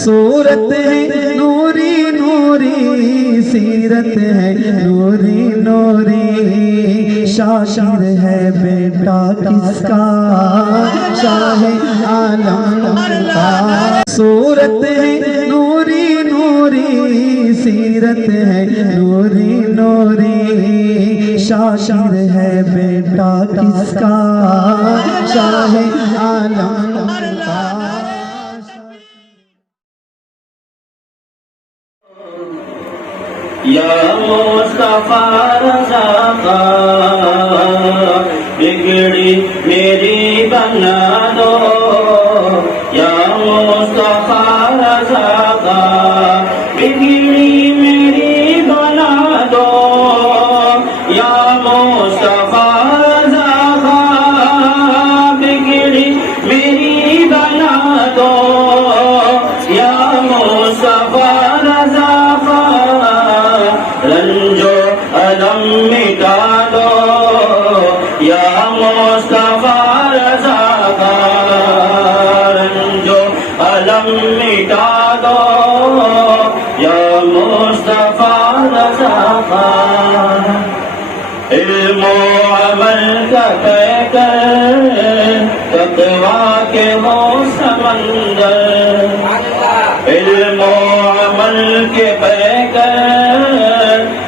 صورت ہے نوری نوری، سیرت ہے نوری نوری، شاعر ہے بیٹا کس کا شاہ عالم کا۔ صورت ہے نوری نوری، سیرت ہے نوری نوری، شاعر ہے بیٹا کس کا شاہ عالم کا۔ یا مصطفیٰ رضا کا بگڑی میری بنا دو، یا مصطفیٰ رضا کا بگڑی میری بنا دو، یا مصطفیٰ رضا کا بگڑی میری بنا دو، یا مصطفیٰ رضا رنجو علم مٹا دو، یا مصطفیٰ رضا کا رنجو علم مٹا دو، یا مصطفیٰ رضا کا۔ علم و عمل کا طے کر تقویٰ کے وہ سمندر، علم و عمل کے طے کر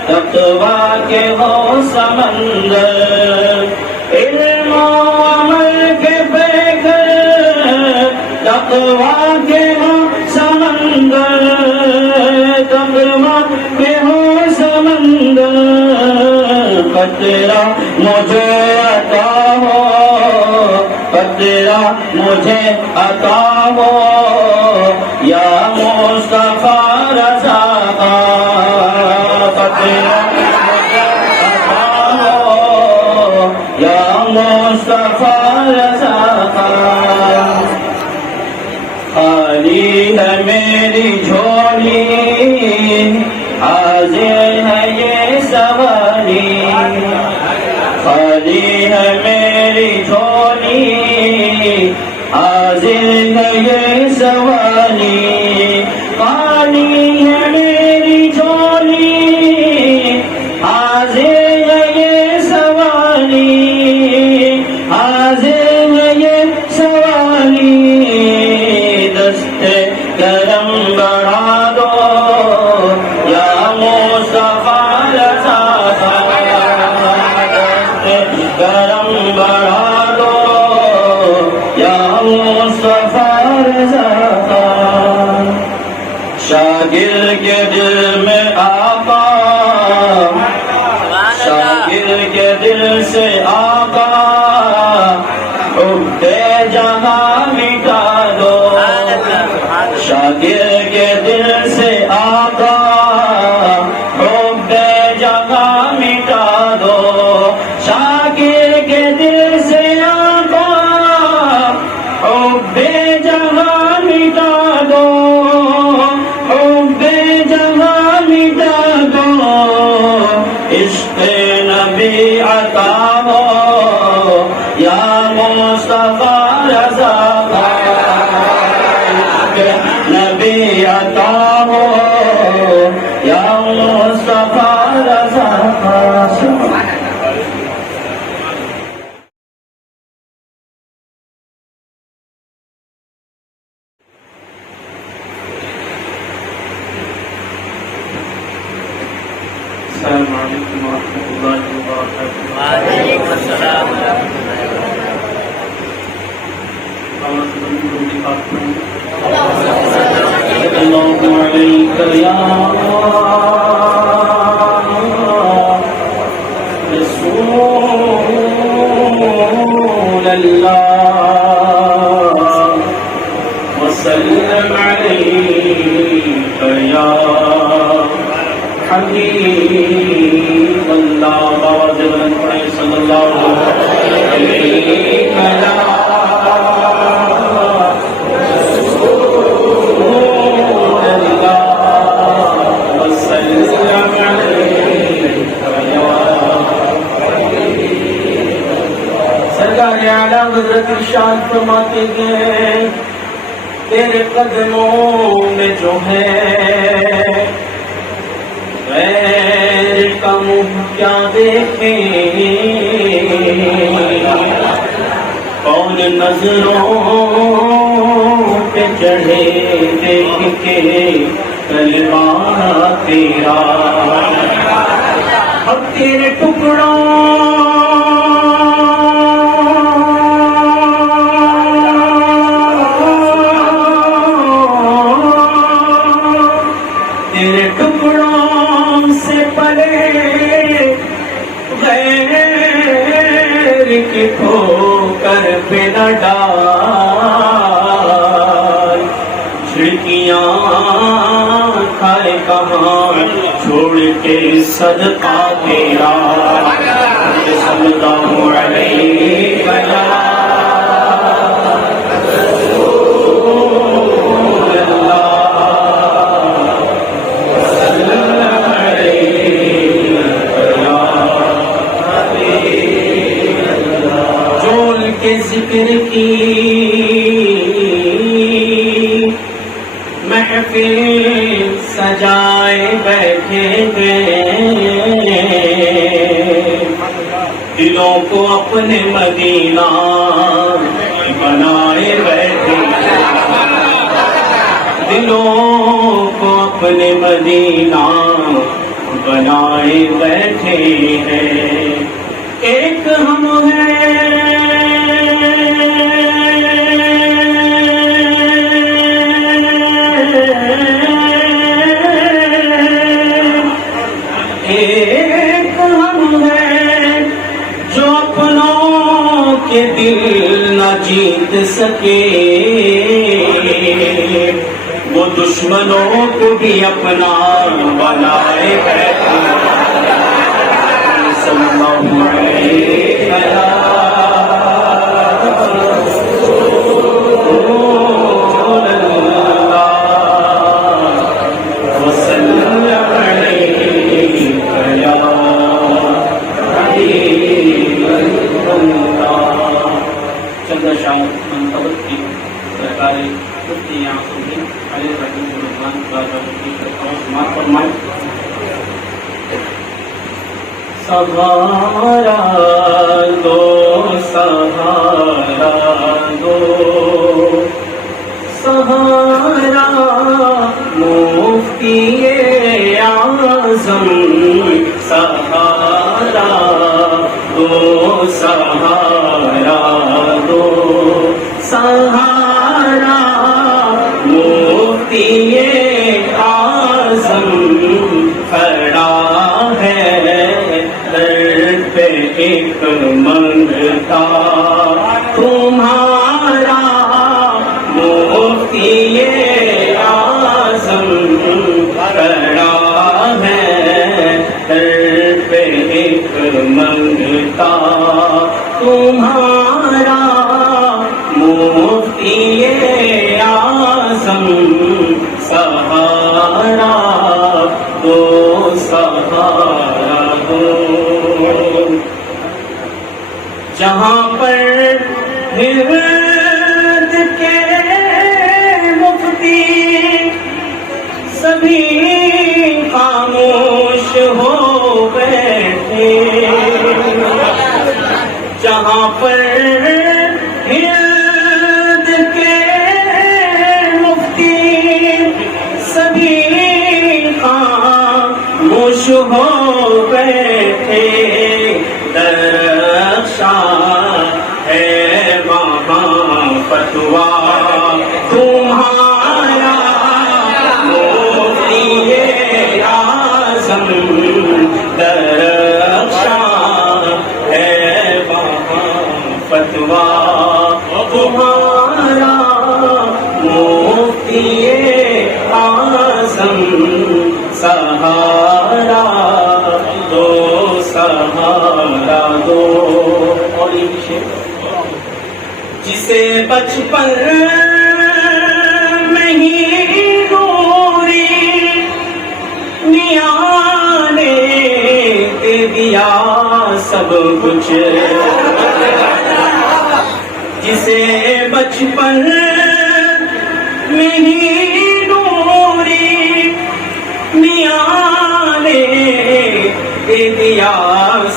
تقویٰ کے وہ سمندر، علم و عمل کے طے کر تقویٰ کے وہ سمندر، تقویٰ کے وہ سمندر، قطرہ مجھے عطا ہو، قطرہ مجھے عطا ہو، یا مصطفیٰ رضا کا قطرہ مجھے عطا ہو، یا مصطفیٰ رضا کا۔ خالی ہے میری جھولی، حاضر ہے یہ سوالی، خالی ہے میری جھولی، حاضر ہے یہ سوالی، خالی ہے میری جھولی، حاضر ہے یہ سوالی، حاضر ہے یہ سوالی، دستے کرم بڑھا دو، یا مصطفیٰ رضا کا دستے کرم بڑھا دو، یا مصطفیٰ رضا کا۔ شاگرد کے دل میں آقا، شاگرد کے دل سے آقا حب جہاں مٹا دو، شاگرد کے دل سے آقا حب جہاں مٹا دو، شاگرد کے دل سے آقا حب جہاں مٹا دو، حب جہاں مٹا دو، عشق نبی عطا ہو، یا مصطفیٰ رضا کا عشق نبی عطا ہو، یا مصطفیٰ رضا کا۔ السلام علیکم ورحمۃ اللہ وبرکاتہ۔ وعلیکم السلام ورحمۃ اللہ وبرکاتہ۔ اللہ علیک یا رسول اللہ، وسلم علیک یا حبیب اللہ، باوجہ بلند پڑھیں صلی اللہ علیہ وسلم۔ سرکار اعلیٰ حضرت ارشاد فرماتے ہیں، تیرے قدموں میں جو ہے غیر کا منہ کیا دیکھے کون نظروں پہ چڑھے دیکھ کے کلمہ تیرا اب تیرے ٹکڑوں تیرے ٹکڑوں سے پلے غیر کی ٹھوکر پہ نہ ڈال کھڑکیاں کھائے کہاں چھوڑ کے صدقہ تیرا صلی اللہ علیہ وسلم کے ذکر کی محفل سجائے بیٹھے ہیں دلوں کو اپنے مدینہ بنائے بیٹھے دلوں کو اپنے مدینہ بنائے بیٹھے ہیں ایک ہم ہیں ایک ہم ہیں جو اپنوں کے دل نہ جیت سکے وہ دشمنوں کو بھی اپنا بنائے بیٹھے صلی اللہ علیہ چندہ شاہ منتبت کی سرکاری مفتی یعقوب علیہ رحمۃ اللہ فرمائے سہارا دو سہارا دو سہارا مفتی اعظم سہارا دو سہارا دو سہارا مفتی اعظم کھڑا ہے پہ ایک منگتا تمہارا مفتی اعظم کھڑا ہے پہ ایک منگتا تمہارا مفتی اعظم سہارا دو سہارا دو جہاں پر ورد کے مفتی سبھی خاموش ہو بیٹھے جہاں پر ورد کے مفتی سبھی خاموش ہو بیٹھے ہے وہاں فتوا تمہارا مفتی اعظم درخشاں ہے وہاں فتوا تمہارا مفتی اعظم سہارا دو سہارا دو اور یہ جسے بچپن میں ہی نوری میاں نے دے دیا سب کچھ جسے بچپن میں ہی نوری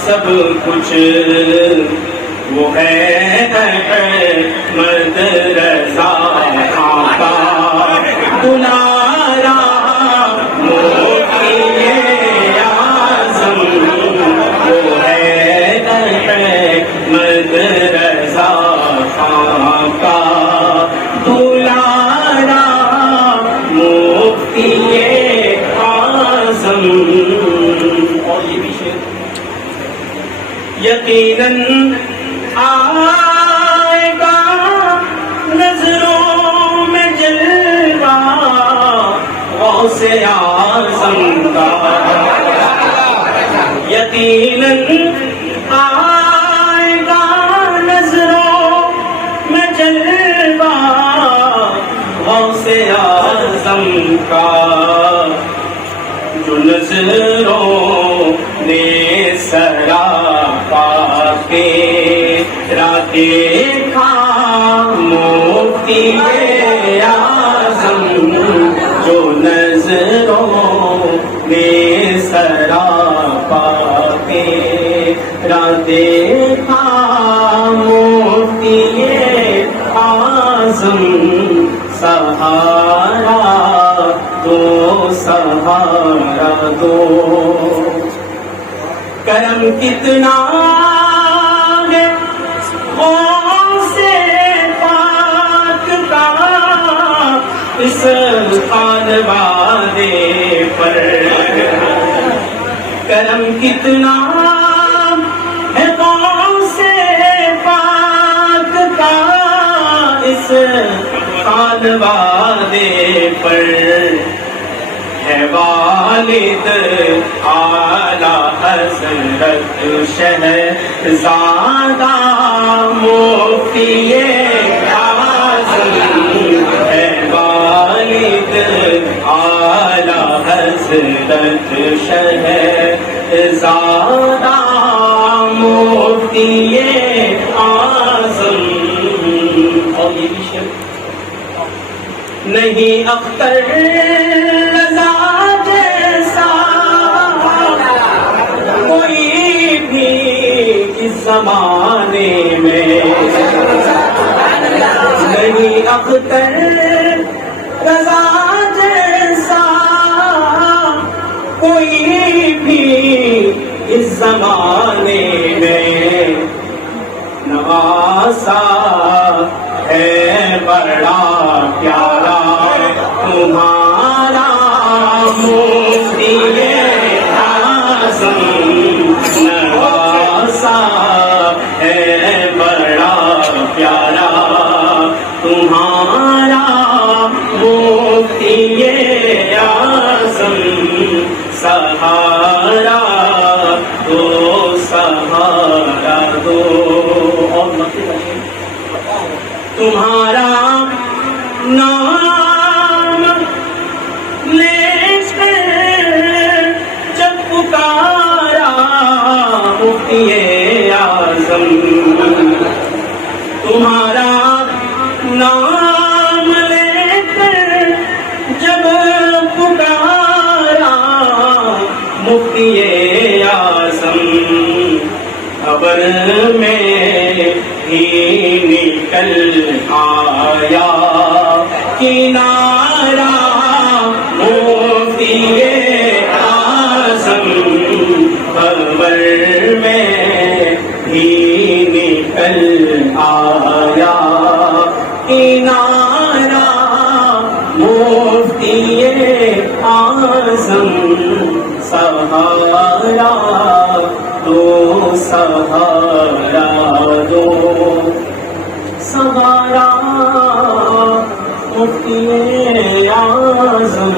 سب کچھ وہ ہے احمد رضا آقا دلارا مفتی اعظم وہ ہے احمد رضا آقا دلارا مفتی اعظم. اور یہ بھی شعر یقیناً آئے گا نظروں میں جلوہ غوث اعظم کا. یقیناً آئے گا نظروں میں جلوہ غوث اعظم کا جو نظروں نے سراپا تیرا دیکھا مفتی اعظم جو نظروں نے سراپا تیرا دیکھا مفتی اعظم سہارا دو سہارا دو. کرم کتنا ہے غوث پاک کا اس خانوادے پر. کرم کتنا ہے غوث پاک کا اس خانوادے پر. ہے والد اعلیٰ حضرت شہزادہ مفتی اعظم. ہے والد اعلیٰ حضرت شہزادہ مفتی اعظم. اور یہ بھی شعر نہیں اختر رضا جیسا کوئی بھی اس زمانے میں. نہیں اختر رضا جیسا کوئی بھی اس زمانے میں. نواسا ہے بڑا پیارا تمہارا مفتی اعظم. نواسا ہے بڑا پیارا تمہارا مفتی اعظم. سہارا دو سہارا دو. اور تمہارا نام لے کر جب پکارا مفتی اعظم. تمہارا نام لے کر جب پکارا مفتی اعظم. خبر میں ہی نکل آیا کنارا مفتی اعظم. خبر میں ہی نکل آیا کنارا مفتی اعظم. سہارا دو سہارا دو. سہارا مفتی اعظم.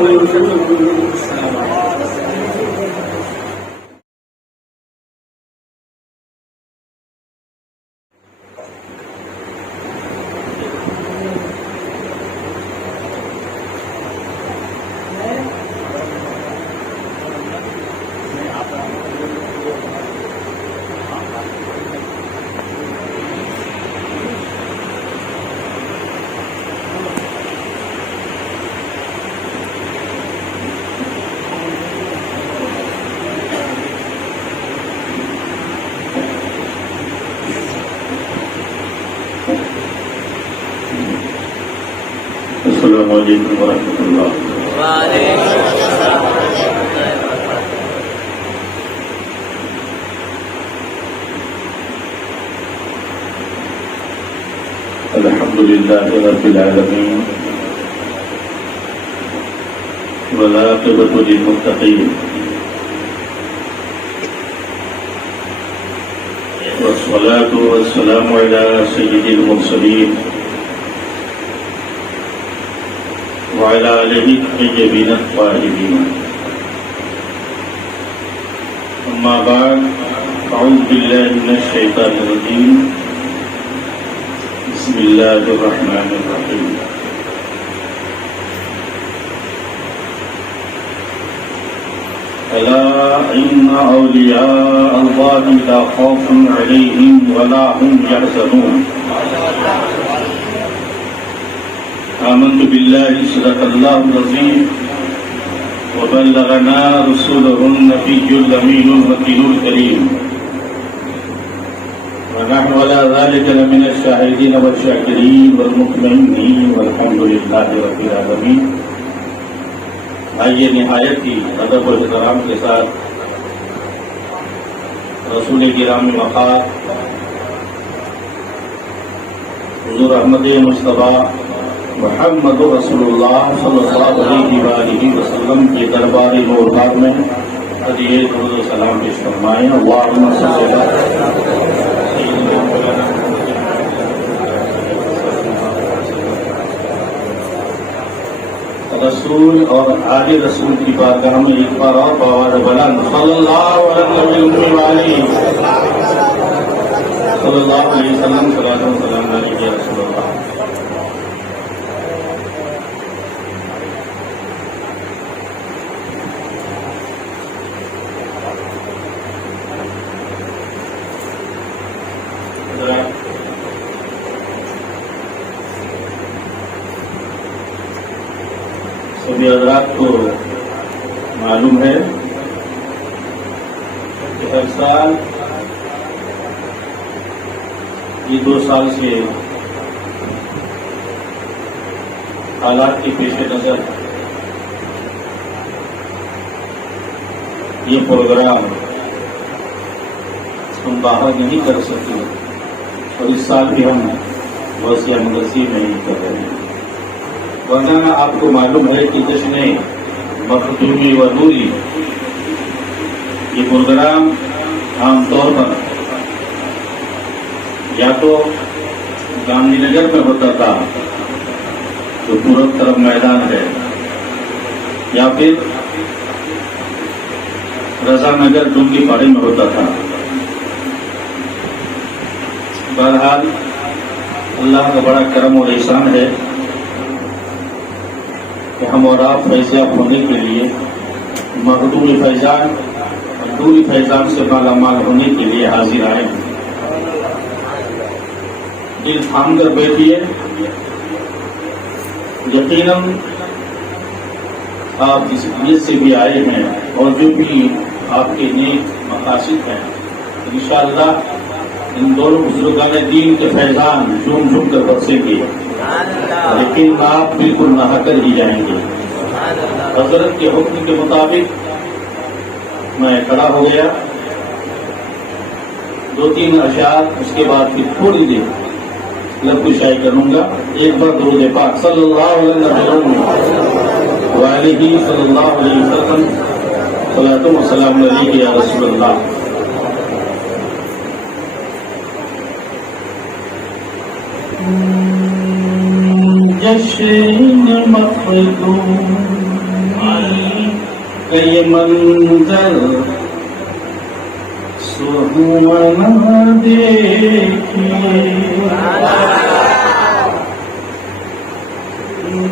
علیکم ورحمۃ اللہ۔ وعلیکم السلام ورحمۃ اللہ وبرکاتہ۔ الحمد للہ رب العالمین والعاقبۃ للمتقین والصلاة والسلام على سید المرسلین وعلى آلہ الطیبین الطاہرین، اما بعد، اعوذ باللہ من الشیطان الرجیم، بسم اللہ الرحمن الرحیم۔ الا ان اولیاء اللہ لا خوف علیہم ولا هم یحزنون۔ آمنت باللہ صدق اللہ العظیم وبلغنا رسولہ النبی الامین المکین الکریم، ونحن على ذلك لمن الشاهدين والشاكرين والمطمئنين والحمد للہ رب العالمین۔ آئیے نہایت ہی ادب و احترام کے ساتھ رسول کرام وقار حضور احمد مصطفیٰ محمد رسول اللہ صلی اللہ علیہ وآلہ وسلم کے دربار نوربار میں ہدیہ درود و سلام پیش فرمائیں۔ اللہم صلی علی رسول اور آل رسول کی بارگاہ میں ایک بار اور بآواز بلند صلی اللہ علیہ وسلم صلی اللہ علیہ وسلم صلاۃ و سلام علیہ یا رسول اللہ۔ سبھی حضرات کو معلوم ہے کہ ہر سال یہ 2 سال سے حالات کے پیش نظر یہ پروگرام ہم باہر نہیں کر سکتے، اور اس سال بھی ہم وسیع مدرسی میں نہیں کر رہے ہیں، ورنہ آپ کو معلوم ہے کہ جشن مختومی و نوری یہ پروگرام عام طور پر یا تو گاندھی نگر میں ہوتا تھا جو پورب طرف میدان ہے، یا پھر رضا نگر ڈونگی پہاڑی میں ہوتا تھا۔ بہرحال اللہ کا بڑا کرم اور احسان ہے کہ ہم اور آپ فیضیاب ہونے کے لیے مخدوم فیضان اور نوری فیضان سے مالا مال ہونے کے لیے حاضر آئے ہیں۔ دل تھام کر بیٹھیے، یقیناً آپ جس نیت سے بھی آئے ہیں اور جو بھی آپ کے نیک مقاصد ہیں، انشاءاللہ ان دونوں بزرگان دین کے فیضان جھوم جھوم کر برسیں گے، لیکن آپ بالکل نہ کر ہی جائیں گے۔ حضرت کے حکم کے مطابق میں کھڑا ہو گیا، 2-3 اشعار، اس کے بعد پھر تھوڑی دیر لفظ کروں گا۔ ایک بار درود پاک صلی اللہ علیہ وسلم وعلیہ صلی اللہ علیہ وسلم صلاۃ و سلام علیہ یا رسول اللہ۔ جشن مخدومی کا یہ منظر سہانا دیکھیے،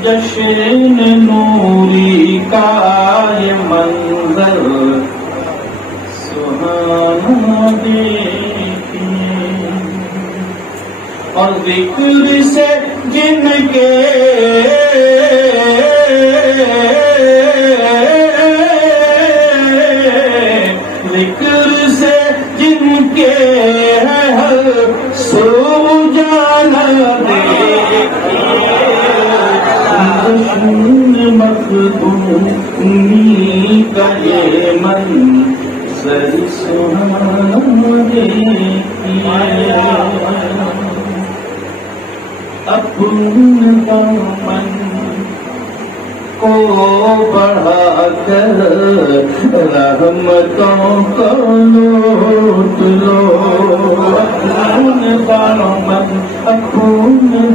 جشن نوری کا یہ منظر سہانا دیکھیے، اور ذکر سے جن کے ذکر سے جن کے ہے ہر سو جانا دیکھیے، مخدومی کا یہ منظر سہانا دیکھیے اپنے دامن کو بڑھا کر رحمتوں کو لوٹ لو اپنے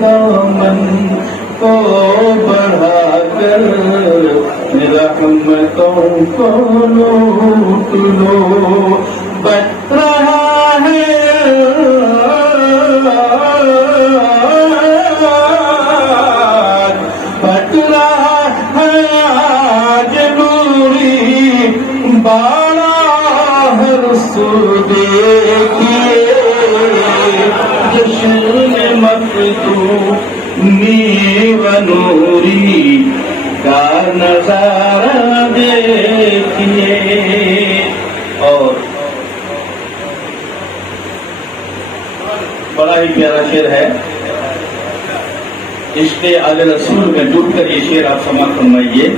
دامن کو بڑھا کر رحمتوں کو لوٹ لو بچ رہا ہے بارہ ہر سو دیکھیے جشن مخدومی و نوری کا نظارہ دیکھیے. اور بڑا ہی پیارا شعر ہے. عشق آل رسول میں ڈوب کر یہ شعر آپ سماعت فرمائیے.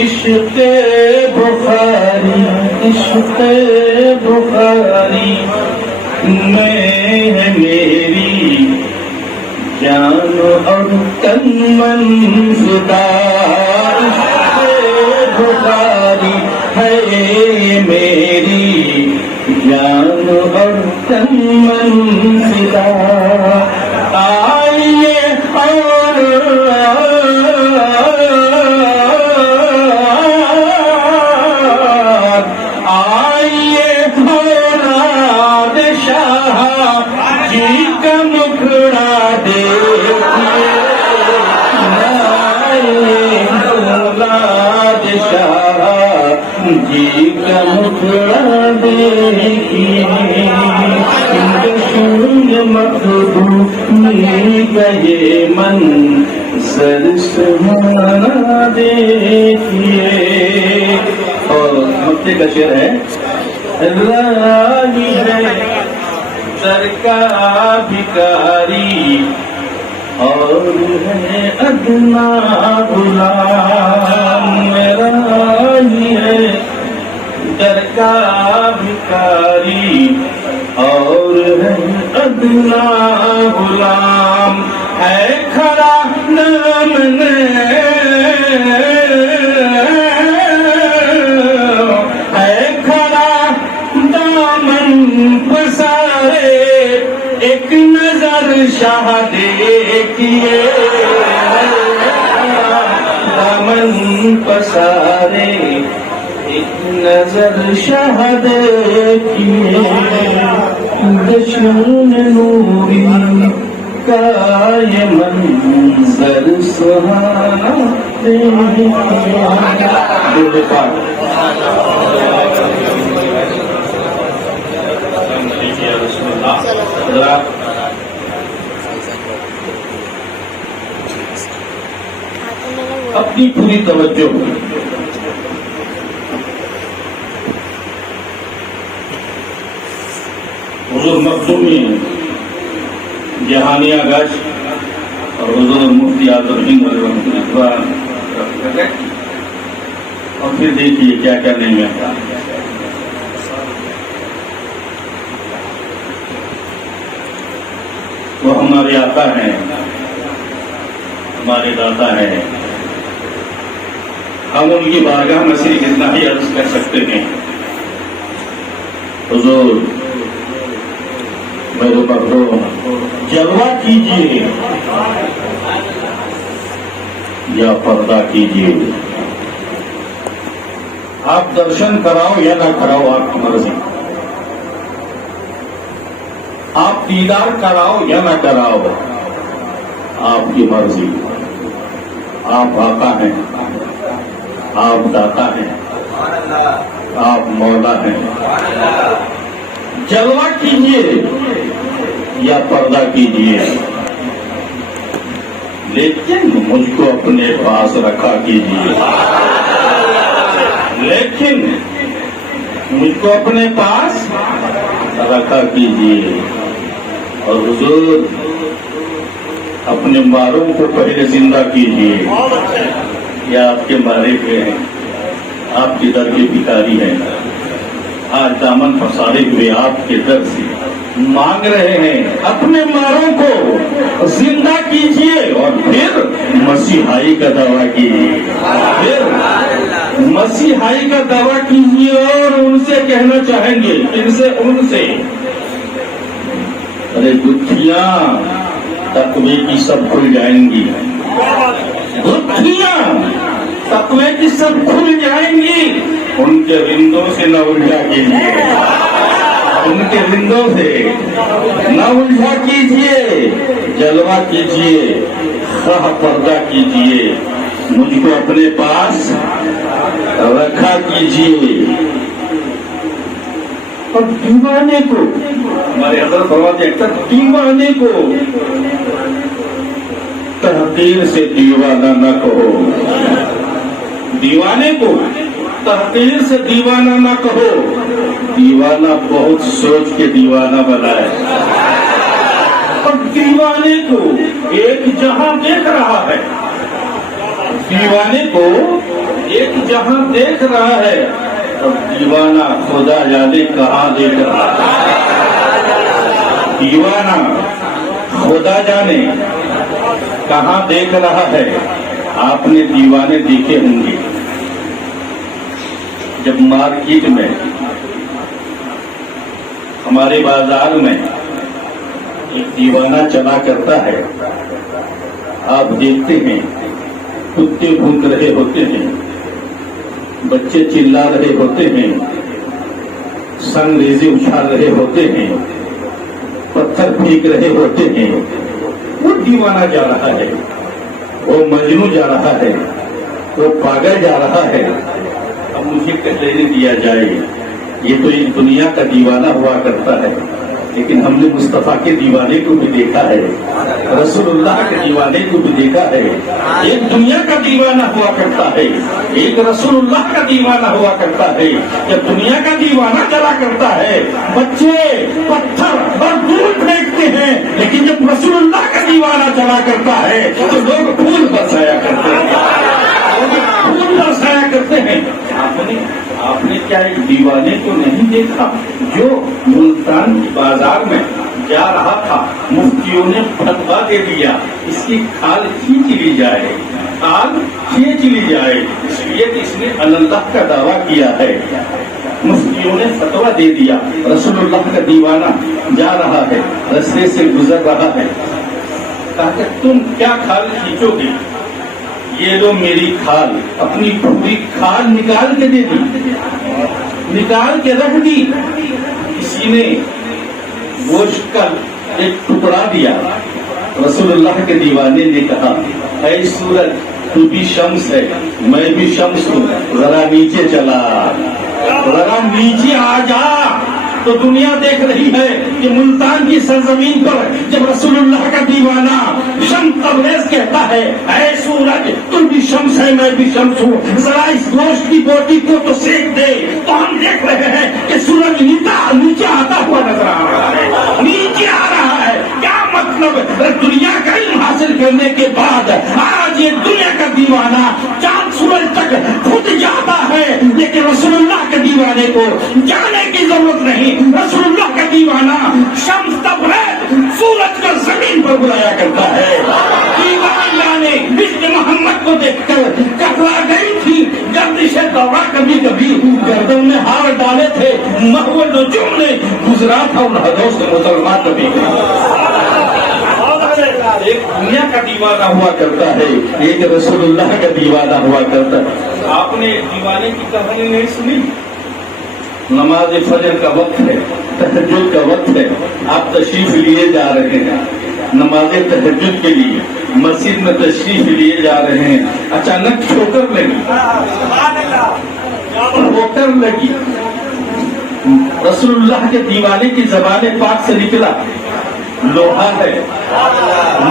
عشق بخاری میں ہے میری جان اور تن من فدا. عشق بخاری ہے میری جان اور تن من فدا. آئیے جی کا مکھڑا دیکھیے جشن مخدومی کا یہ منظر سہانا دیکھیے. اور مکتے کا شعر ہے. راہی ہے در کا بھکاری اور ہے ادنا غلام. راہی ہے در کا بھکاری اور ہے ادنا غلام. ہے کھڑا دامن ہے کھڑا دامن پسارے ایک نظر شاہ دیکھیے. دامن پسارے ایک نظر شاہ دیکھیے. جشن نوری کا یہ منظر سہانا دیکھیے. اپنی پوری توجہ حضور مخدومی جہانیہ گش اور حضور مفتی اعظم ہند رحمۃ اللہ اور پھر دیکھیے کیا کیا نہیں ملتا. وہ ہمارے آقا ہیں, ہمارے داتا ہیں. ہم ان کی بارگاہ میں صرف اتنا ہی عرض کر سکتے ہیں, حضور میرے بندو جلوہ کیجیے یا پردہ کیجیے. آپ درشن کراؤ یا نہ کراؤ آپ کی مرضی. آپ دیدار کراؤ یا نہ کراؤ آپ کی مرضی. آپ آقا ہیں, آپ داتا ہیں, آپ مولا ہیں. جلوہ کیجیے یا پردہ کیجیے, لیکن مجھ کو اپنے پاس رکھا کیجیے. لیکن مجھ کو اپنے پاس رکھا کیجیے. اور حضور اپنے ماروں کو پہلے زندہ کیجیے. یہ آپ کے مارے ہوئے ہیں، آپ کے در کے بھکاری ہیں، آج دامن پسارے ہوئے آپ کے در سے مانگ رہے ہیں اپنے ماروں کو زندہ کیجیے اور پھر مسیحائی کا دعویٰ کیجیے، پھر مسیحائی کا دعویٰ کیجیے اور ان سے کہنا چاہیں گے، ان سے ارے گتھیاں تقوی کی سب کھل جائیں گی، گتھیاں تقوی کی سب کھل جائیں گی، ان کے رندوں سے نہ الجھا کیجیے، ان کے رندوں سے نہ الجھا کیجیے، جلوہ کیجیے، خواہ پردہ کیجیے، مجھ کو اپنے پاس رکھا کیجیے۔ اور دیوانے کو، ہمارے حضرت فرماتے ہیں دیوانے کو تحقیر سے دیوانہ نہ کہو، دیوانے کو تحقیر سے دیوانہ نہ کہو، دیوانہ بہت سوچ کے دیوانہ بنائے، اور دیوانے کو ایک جہاں دیکھ رہا ہے، دیوانے کو ایک جہاں دیکھ رہا ہے، اور دیوانہ خدا جانے کہاں دیکھ رہا ہے، دیوانہ خدا جانے کہاں دیکھ رہا ہے۔ آپ نے دیوانے دیکھے ہوں گے جب مارکیٹ میں، ہمارے بازار میں ایک دیوانہ چلا کرتا ہے، آپ دیکھتے ہیں کتے بھونک رہے ہوتے ہیں، بچے چلا رہے ہوتے ہیں، سنگریزے اچھال رہے ہوتے ہیں، پتھر پھینک رہے ہوتے ہیں، وہ دیوانہ جا رہا ہے، وہ مجنوں جا رہا ہے، وہ پاگل جا رہا ہے۔ اب مجھے کہنے دیا جائے یہ تو ایک دنیا کا دیوانہ ہوا کرتا ہے، لیکن ہم نے مصطفیٰ کے دیوانے کو بھی دیکھا ہے، رسول اللہ کے دیوانے کو بھی دیکھا ہے۔ ایک دنیا کا دیوانہ ہوا کرتا ہے، ایک رسول اللہ کا دیوانہ ہوا کرتا ہے۔ جب دنیا کا دیوانہ چلا کرتا ہے بچے پتھر اور دھول پھینکتے ہیں، لیکن جب رسول اللہ کا دیوانہ چلا کرتا ہے تو لوگ پھول برسایا کرتے ہیں، پھول برسایا کرتے ہیں۔ آپ نے کیا ایک دیوانے کو نہیں دیکھا جو ملتان کی بازار میں جا رہا تھا، مفتیوں نے فتویٰ دے دیا اس کی کھال کھینچ لی جائے، کھال کھینچ لی جائے، اس لیے کہ اس نے اللہ کا دعویٰ کیا ہے۔ مفتیوں نے فتویٰ دے دیا، رسول اللہ کا دیوانہ جا رہا ہے، رستے سے گزر رہا ہے، کہا کہ تم کیا کھال کھینچو گے؟ یہ لو میری کھال، اپنی پوری کھال نکال کے دے دی، نکال کے رکھ دی۔ کسی نے گوشت کا ایک ٹکڑا دیا، رسول اللہ کے دیوانے نے کہا اے سورج تو بھی شمس ہے، میں بھی شمس ہوں، ذرا نیچے چلا، ذرا نیچے آ جا۔ تو دنیا دیکھ رہی ہے کہ ملتان کی سرزمین پر جب رسول اللہ کا دیوانہ شمس تبریز کہتا ہے اے سورج تم بھی شمس ہے میں بھی شمس ہوں، ذرا اس گوشت کی بوٹی کو تو سیک دے، تو ہم دیکھ رہے ہیں کہ سورج نیچے آتا ہوا نظر آ رہا ہے، نیچے آ رہا ہے۔ کیا مطلب؟ دنیا کا علم حاصل کرنے کے بعد آج یہ دنیا کا دیوانہ چاند سورج تک پھٹ جاتا ہے، لیکن رسول اللہ کے دیوانے کو جانے کی ضرورت نہیں۔ رسول اللہ کا دیوانہ شمس تبریز سورج کو زمین پر بلایا کرتا ہے۔ دیوان لانے بسم محمد کو دیکھ کر کترا گئی تھی گردش دورہ، کبھی کبھی گردن میں ہار ڈالے تھے، محو نجوم نے گزرا تھا ان حدوں سے مسلمان کبھی۔ ایک دنیا کا دیوانہ ہوا کرتا ہے، ایک رسول اللہ کا دیوانہ ہوا کرتا ہے۔ آپ نے ایک دیوانے کی کہانی نہیں سنی؟ نماز فجر کا وقت ہے، تہجد کا وقت ہے، آپ تشریف لیے جا رہے ہیں نماز تہجد کے لیے، مسجد میں تشریف لیے جا رہے ہیں، اچانک ٹھوکر لگی، ٹھوکر لگی، رسول اللہ کے دیوانے کی زبان پاک سے نکلا لوہا ہے،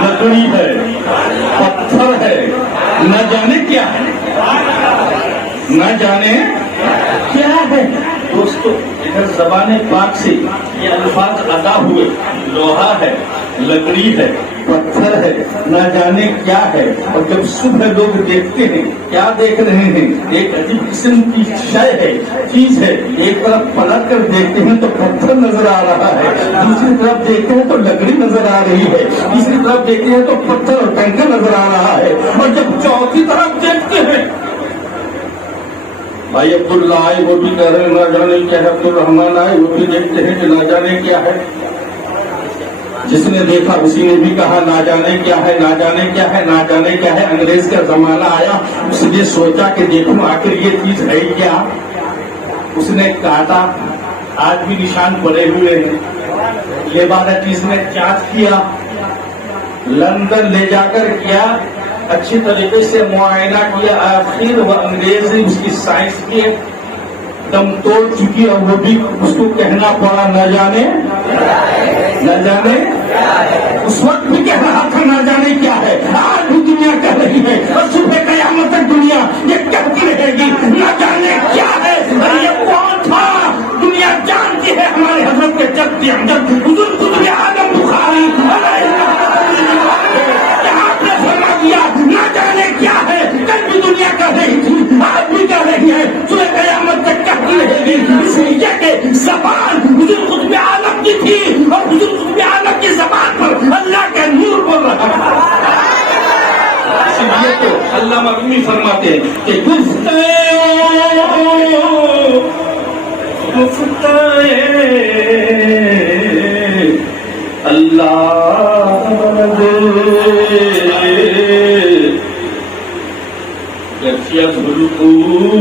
لکڑی ہے، پتھر ہے، نہ جانے کیا ہے، نہ جانے کیا ہے۔ دوستو ادھر زبان پاک سے یہ الفاظ ادا ہوئے، لوہا ہے، لکڑی ہے، پتھر ہے، نہ جانے کیا ہے. اور جب صبح لوگ دیکھتے ہیں کیا دیکھ رہے ہیں؟ ایک عجیب قسم کی شے ہے، چیز ہے. ایک طرف پلٹ کر دیکھتے ہیں تو پتھر نظر آ رہا ہے، دوسری طرف دیکھتے ہیں تو لکڑی نظر آ رہی ہے، تیسری طرف دیکھتے ہیں تو پتھر اور کنکر نظر آ رہا ہے، اور جب چوتھی طرف دیکھتے ہیں بھائی عبداللہ آئے وہ بھی کہہ رہے ہیں نہ جانے کیا ہے، عبد الرحمان آئے وہ بھی دیکھتے ہیں کہ نہ جانے کیا ہے. جس نے دیکھا اسی نے بھی کہا نہ جانے کیا ہے، نہ جانے کیا ہے، نہ جانے کیا ہے. انگریز کا زمانہ آیا، اس نے سوچا کہ دیکھوں آخر یہ چیز ہے کیا. اس نے کاٹا، آج بھی نشان پڑے ہوئے ہیں. لیبارٹریز نے جانچ کیا، لندن لے جا کر کیا، اچھی طریقے سے معائنہ کیا. آخر وہ انگریز نے اس کی سائنس کی دم توڑ چکی، اور وہ بھی اس کو کہنا پڑا نہ جانے نہ جانے. اس وقت بھی کہہ رہا تھا نہ جانے کیا ہے، آج بھی دنیا کہہ رہی ہے، اور صبح قیامت تک دنیا یہ کہتی رہے گی نہ جانے کیا ہے. اور یہ کون تھا؟ دنیا جانتی ہے ہمارے حضرت کے جد امجد حضور قطب عالم بخاری آپ نے فرما دیا نہ جانے کیا ہے. کل بھی دنیا کہہ رہی تھی، آج بھی کہہ رہی ہے، صبح قیامت تک کہتی رہے گی. اس لیے کہ زبان حضور قطب عالم کی تھی، اور حضور قطب عالم کی زبان پر اللہ کا نور بول رہا تھا. اس لیے تو علامہ رومی فرماتے ہیں کہ اللہ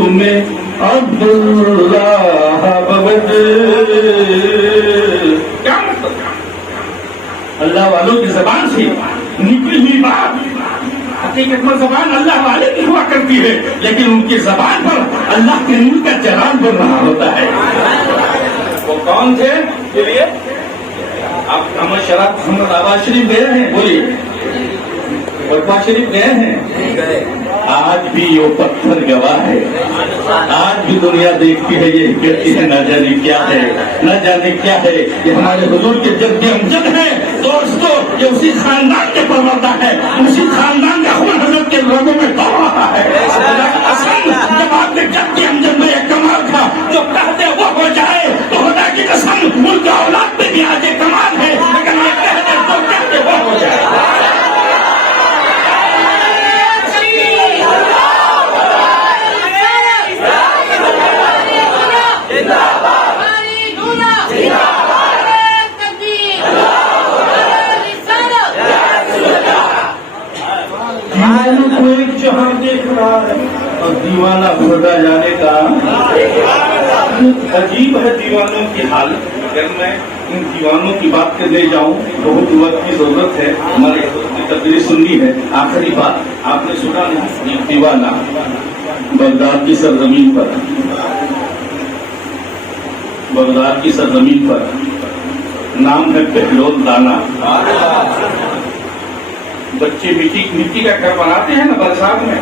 میں عبداللہ ببد. کیا مطلب؟ اللہ والوں کی زبان سے نکلی ہوئی بات حقیقت میں زبان اللہ والے کی ہوا کرتی ہے، لیکن ان کی زبان پر اللہ کے نور کا چراغ بن رہا ہوتا ہے. وہ کون تھے؟ چلیے آپ محمد شراب محمد آباد شریف گئے ہیں؟ بولیے. فتوا شریف گئے ہیں؟ آج بھی وہ پتھر گواہ ہے. آج بھی دنیا دیکھتی ہے، یہ کہتی ہے نہ جانے کیا ہے، نہ جانے کیا ہے. یہ ہمارے حضور کے جد امجد ہے دوستو، یہ اسی خاندان کے پروردہ ہے، اسی خاندان کا خون حضرت کے رگوں میں دوڑ رہا ہے. جب آپ کے جد امجد میں ایک کمال تھا، جو کہتے وہ ہو جائے تو خدا کی قسم ان کا اولاد میں بھی آج ایک کمال ہے، اگر یہ کہتے تو کہتے وہ ہو جائے. کوئی جہاں دیکھ رہا ہے اور دیوانہ خدا جانے کا. عجیب ہے دیوانوں کی حالت. اگر میں ان دیوانوں کی بات کرنے جاؤں بہت وقت کی ضرورت ہے. ہمارے کی تقریر سننی ہے. آخری بات آپ نے سنا نہیں، ایک دیوانہ بغداد کی سرزمین پر، بغداد کی سرزمین پر، نام ہے بہلول دانا. بچے مٹی کا گھر بناتے ہیں نا برسات میں،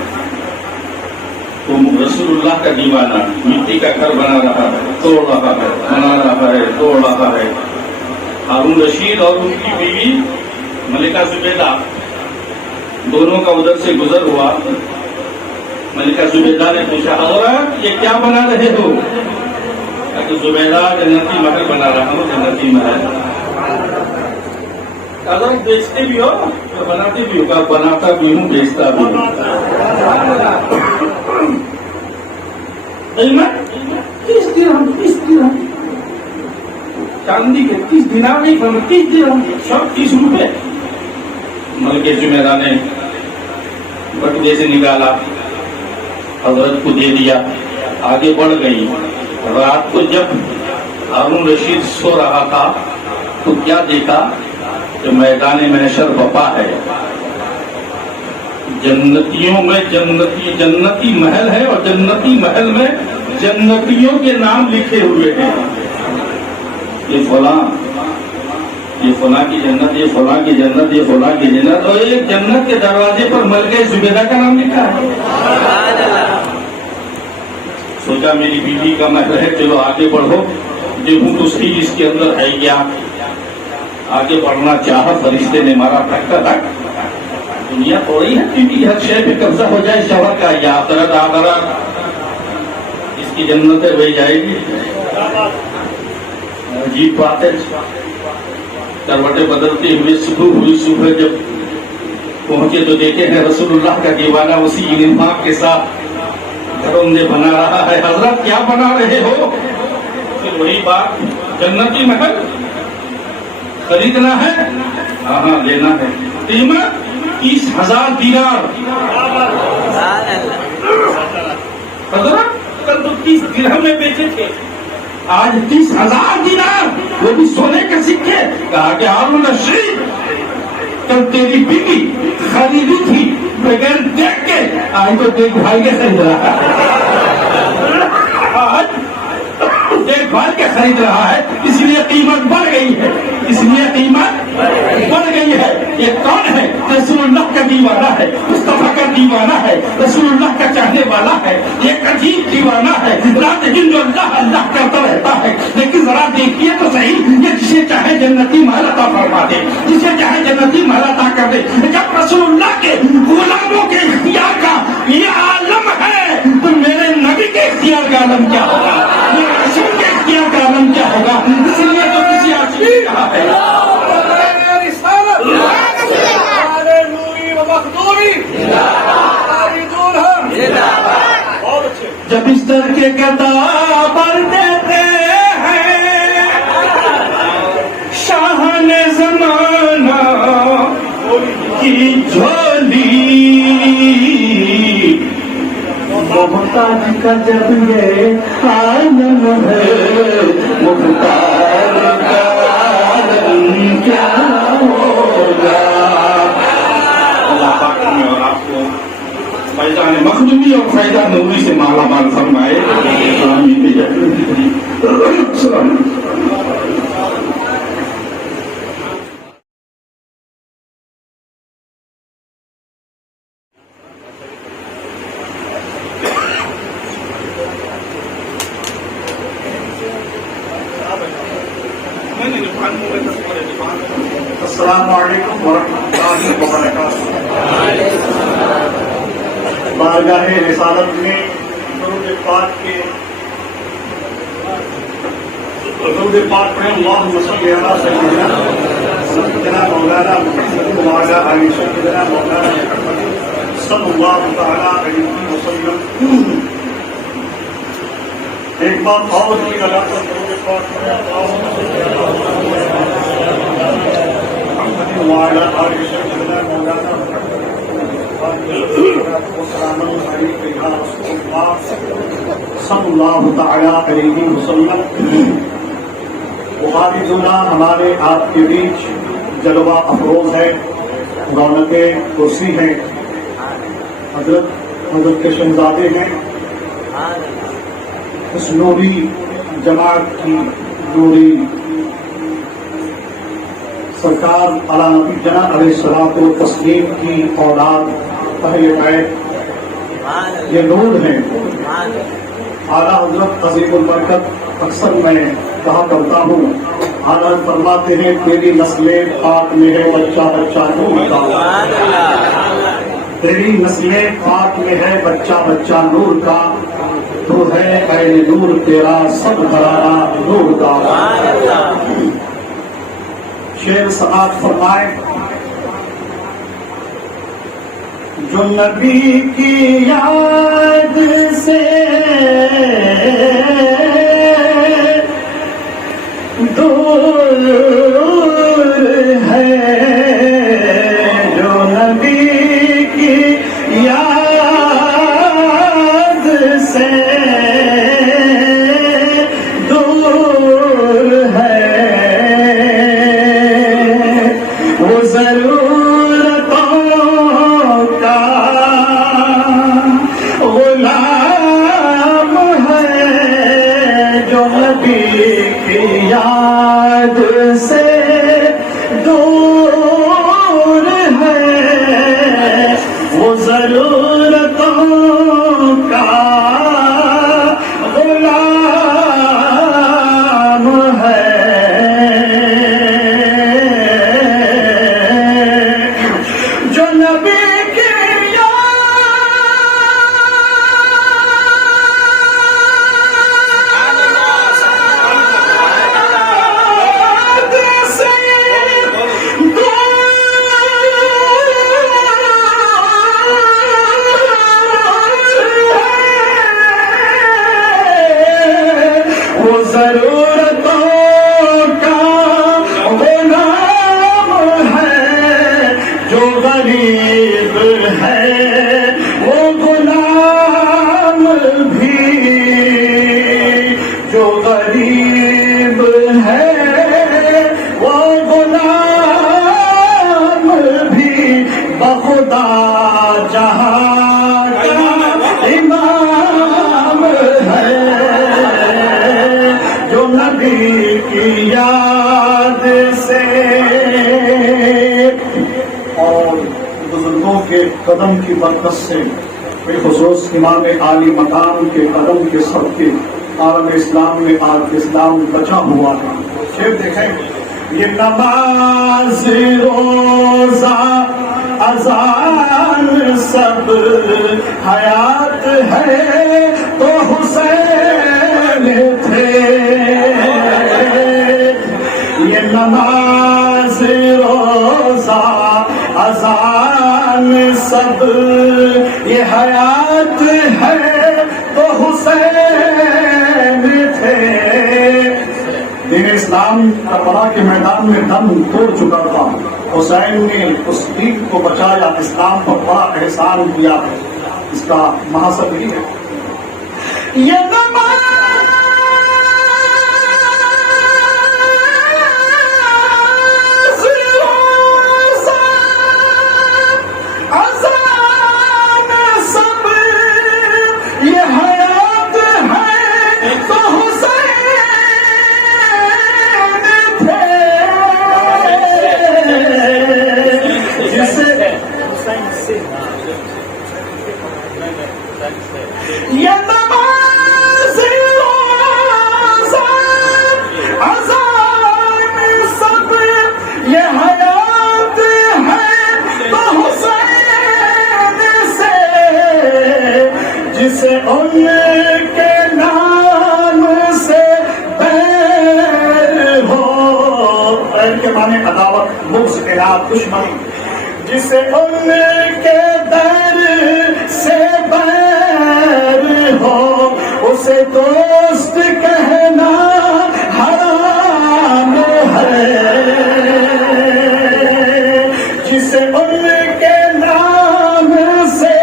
تو رسول اللہ کا دیوانہ مٹی کا گھر بنا رہا ہے، توڑ رہا ہے، بنا رہا ہے، توڑ رہا ہے. ہارون رشید اور ان کی بیوی ملکہ زبیدہ دونوں کا ادھر سے گزر ہوا. ملکہ زبیدہ نے پوچھا حضرت یہ کیا بنا رہے ہو؟ کہ زبیدہ جنتی محل بنا رہا ہوں. جنتی محل اگر بیچتے بھی ہو تو بناتے بھی ہوگا. بناتا بھی ہوں، بیچتا بھی ہوں. 30 درہم چاندی کے 30 دینار نہیں، 30 درہم، 30 روپے. ملکہ زبیدہ نے بٹوے سے نکالا، حضرت کو دے دیا، آگے بڑھ گئی. رات کو جب ہارون رشید سو رہا تھا تو کیا دیکھا کہ میدان محشر بپا ہے. جنتیوں میں جنتی محل ہے، اور جنتی محل میں جنتیوں کے نام لکھے ہوئے ہیں. یہ فلاں کی جنت، یہ فلاں کی جنت، یہ فلاں کی جنت. اور ایک جنت کے دروازے پر ملکہ زبیدہ کا نام لکھا ہے. سوچا میری بیوی کا محل ہے، چلو آگے بڑھو، دیکھوں تو صحیح اس کے اندر ہے کیا. آگے بڑھنا چاہا فرشتے نے مارا دھکا دھک. دنیا تھوڑی ہے کہ ہر شے پہ قبضہ ہو جائے شوہر کا. یا آخرت آخرت اس کی جنتیں بہ جائے گی. عجیب بات ہے. کروٹیں بدلتی ہوئی صبح ہوئی. صبح جب پہنچے تو دیکھے ہیں رسول اللہ کا دیوانہ اسی انفاق کے ساتھ گھروں میں بنا رہا ہے. حضرت کیا بنا رہے ہو؟ پھر وہی بات, جنتی محل خریدنا ہے. ہاں ہاں لینا ہے. قیمت 30,000 دینار. حضرت کل تو 30 درہم میں بیچے تھے, آج 30,000 دینار, وہ بھی سونے کے سکے. کہا کہ ہارون رشید کل تیری بیوی خریدی تھی بغیر دیکھ کے, آج تو دیکھ بھائی کے خرید رہا ہے. آج دیکھ بھال کے خرید رہا ہے, اس لیے قیمت بڑھ گئی ہے. اس لیے قیمت بڑھ گئی ہے. یہ کون ہے؟ رسول اللہ کا دیوانہ ہے, مصطفیٰ کا دیوانہ ہے, رسول اللہ کا چاہنے والا ہے. ایک عجیب دیوانہ ہے. رات دن جو اللہ اللہ کرتا رہتا ہے. لیکن ذرا دیکھیے تو صحیح, یہ جسے چاہے جنتی محل عطا فرما دے, جسے چاہے جنتی محل عطا کر دے. جب رسول اللہ کے غلاموں کے اختیار کا یہ عالم ہے تو میرے نبی کے اختیار کا عالم کیا ہوگا؟ میرے رسول کے اختیار کا عالم کیا ہوگا؟ اس لیے تو کسی عاشق نے کہا ہے جب بستر کے گدا بھر دیتے ہیں شاہان زمانہ کی جھولی, محتاج کا جب یہ عالم ہے, محتاج کا عالم کیا ہوگا. اللہ پاک ہمیں اور آپ کو فیضان مخدومی اور فیضان نوری سے مالا مال فرمائے. آمین. السلام علیکم. السلام علیکم ورحمۃ اللہ وبرکاتہ. بارگاہ رسالت میں درود پاک پڑھیں. اللہم صلی علی سیدنا مولانا محمد وعلی آل سیدنا مولانا محمد صلی اللہ تعالی علیہ وسلم. ایک بار اور کی اللہ پر درود پاک پڑھیں. اللہم صلی علی محمد وعلی آل سیدنا مولانا صلی اللہ تعالی علیہ وسلم. بخاری جملہ ہمارے آپ کے بیچ جلوہ افروز ہے, رونق کرسی ہے. حضرت کے شہزادے ہیں. اس نوری جماعت کی نوری سرکار علی نبی جناب علیہ الصلوۃ والتسلیم کی اولاد پہلے بیت یہ نور ہیں. اعلیٰ حضرت عظیم البرکت اکثر میں کہا کرتا ہوں, حضرت فرماتے ہیں تیری نسل پاک میں ہے بچہ بچہ نور کا. تیری نسل پاک میں ہے بچہ بچہ نور کا. تو ہے عین نور تیرا سب گھرانہ نور کا. شعر سماعت فرمائے. جو نبی کی یاد سے دور ہے, جو نبی کی یاد سے دور ہے, وہ ضرورتوں کا غلام ہے. جو نبی کی یاد سے دور ہے, وہ ضرورتوں کا غلام ہے. ضرورتوں کا وہ نام ہے، جو غریب ہے وہ غلام بھی، جو غریب ہے وہ غلام بھی، بخدا جہاں کا امام ہے، جو نبی کی یاد سے اور بزرگوں کے قدم کی برکت سے، بالخصوص امام عالی مقام کے قدم کے صدقے عالم اسلام میں آج اسلام بچا ہوا ہے۔ شعر دیکھیں، یہ نماز روزہ اذان سب حیات ہے تو حسین تھے، یہ نماز روزہ اذان سب یہ حیات ہے تو حسین تھے۔ دین اسلام کربلا کے میدان میں دم توڑ چکا تھا، حسین نے اس دین کو بچایا، اسلام پر بڑا احسان کیا، اس کا محاسب ہی ہے۔ یہ نماز جسے ان کے نام سے بیر ہو، بیر کے معنی عداوت، بغض، اناد، دشمنی، جسے ان کے در سے بیر ہو اسے دوست کہنا حرام ہے، جسے ان کے نام سے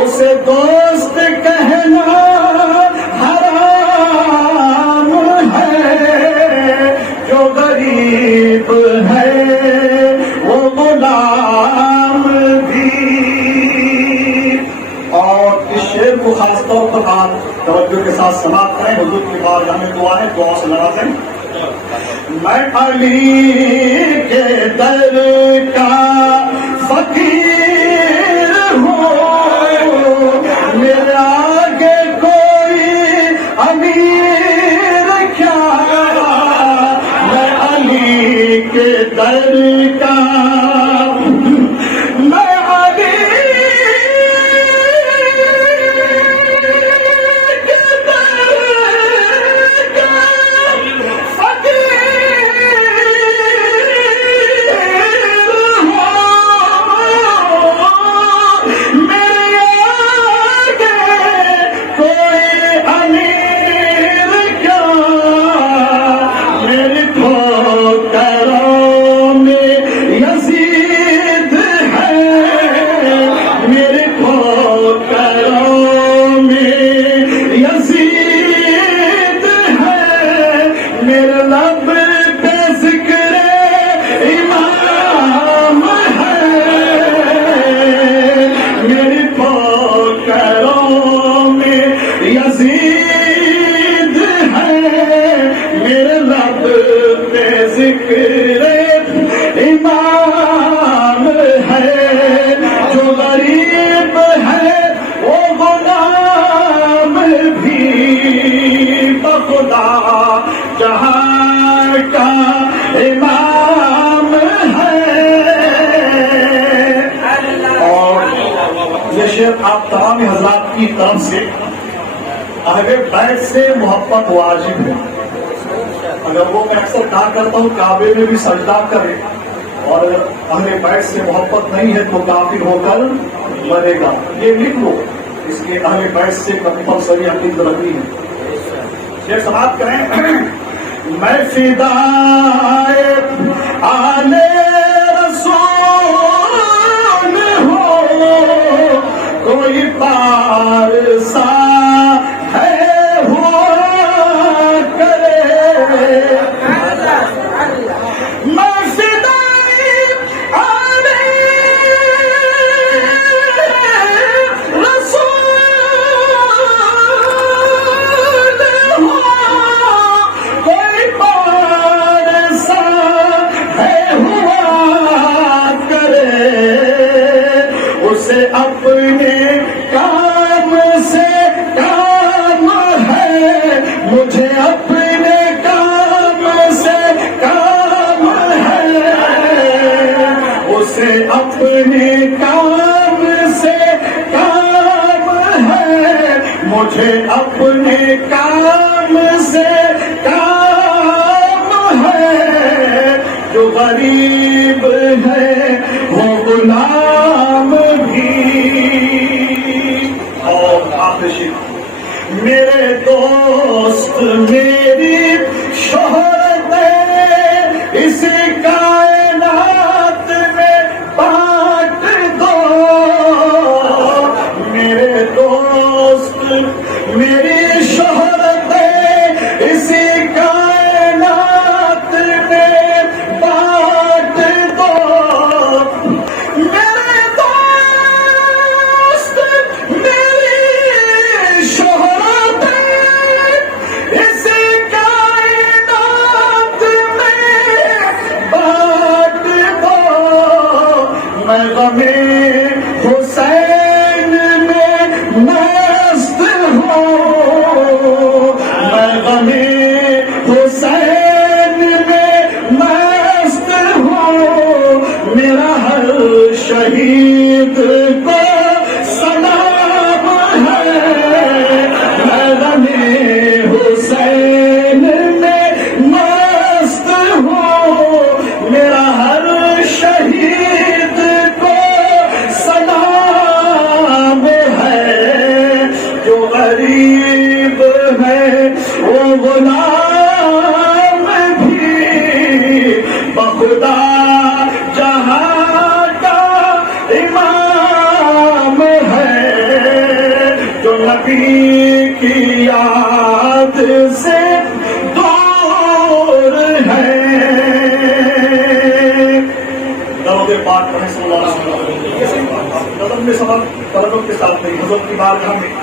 اسے دوست کہنا حرام ہے، جو غریب ہے وہ غلام بھی۔ اور اس شعر کو خاص طور پر آپ توجہ کے ساتھ سماعت کریں، حضور کی بارگاہ میں دعا ہے، دعا سے لگا دیں۔ میں علی کے در کا فقیر ہوں، میرے آگے کوئی امیر کیا، میں علی کے در کا، میں علی کے در کا فقیر آپ تمام حضرات کی طرف سے اہل بیت سے محبت واجب ہے. اگر وہ میں اکثر کہا کرتا ہوں کعبے میں بھی سجدہ کرے اور اہل بیت سے محبت نہیں ہے تو کافر ہو کر مرے گا. یہ لکھ لو اس کے اہل بیت سے کمپلسری عقیدت رکھنی ہے. شیخ سماعت کریں. میں فدائے آل رسول ہوں کوئی پارسا ہے ہوا کرے. میں فدائے آل اپنے کام سے کام ہے مجھے اپنے کام سے کام ہے اسے اپنے کام سے کام ہے مجھے اپنے کام سے کام ہے. جو غریب ہے وہ غلام اور آتشی میرے دوست میری شہرت اس کائنات میں بانٹ دو. میرے دوست میری شہرت اس کائنات میں بانٹ دو. حسین میں مست ہوں میں غم حسین میں مست ہوں. میرا ہر شہید کو سلام ہے. میں غم حسین میں مست ہوں. میرا ہر شہید غریب ہے وہ غلام بھی بخدا جہاں کا امام ہے. جو نبی کی یاد سے دور ہے. درود پاک پڑھیں صلی اللہ علیہ وسلم. نظم میں سبق طلبوں کے ساتھ نہیں حضرت کی بارگاہ میں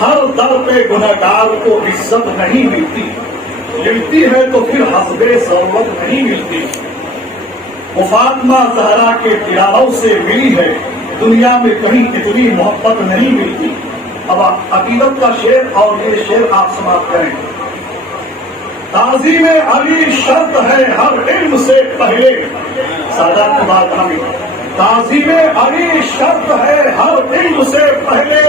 ہر در پہ گنہگار کو عزت نہیں ملتی. ملتی ہے تو پھر حسب ضرورت نہیں ملتی. وہ فاطمہ زہرا کے پیاروں سے ملی ہے دنیا میں کہیں اتنی محبت نہیں ملتی. اب عقیدت کا شعر اور یہ شعر آپ سماعت کریں. تعظیم علی شرط ہے ہر علم سے پہلے. سادات کی بات ہمیں تعظیم علی شرط ہے ہر علم سے پہلے.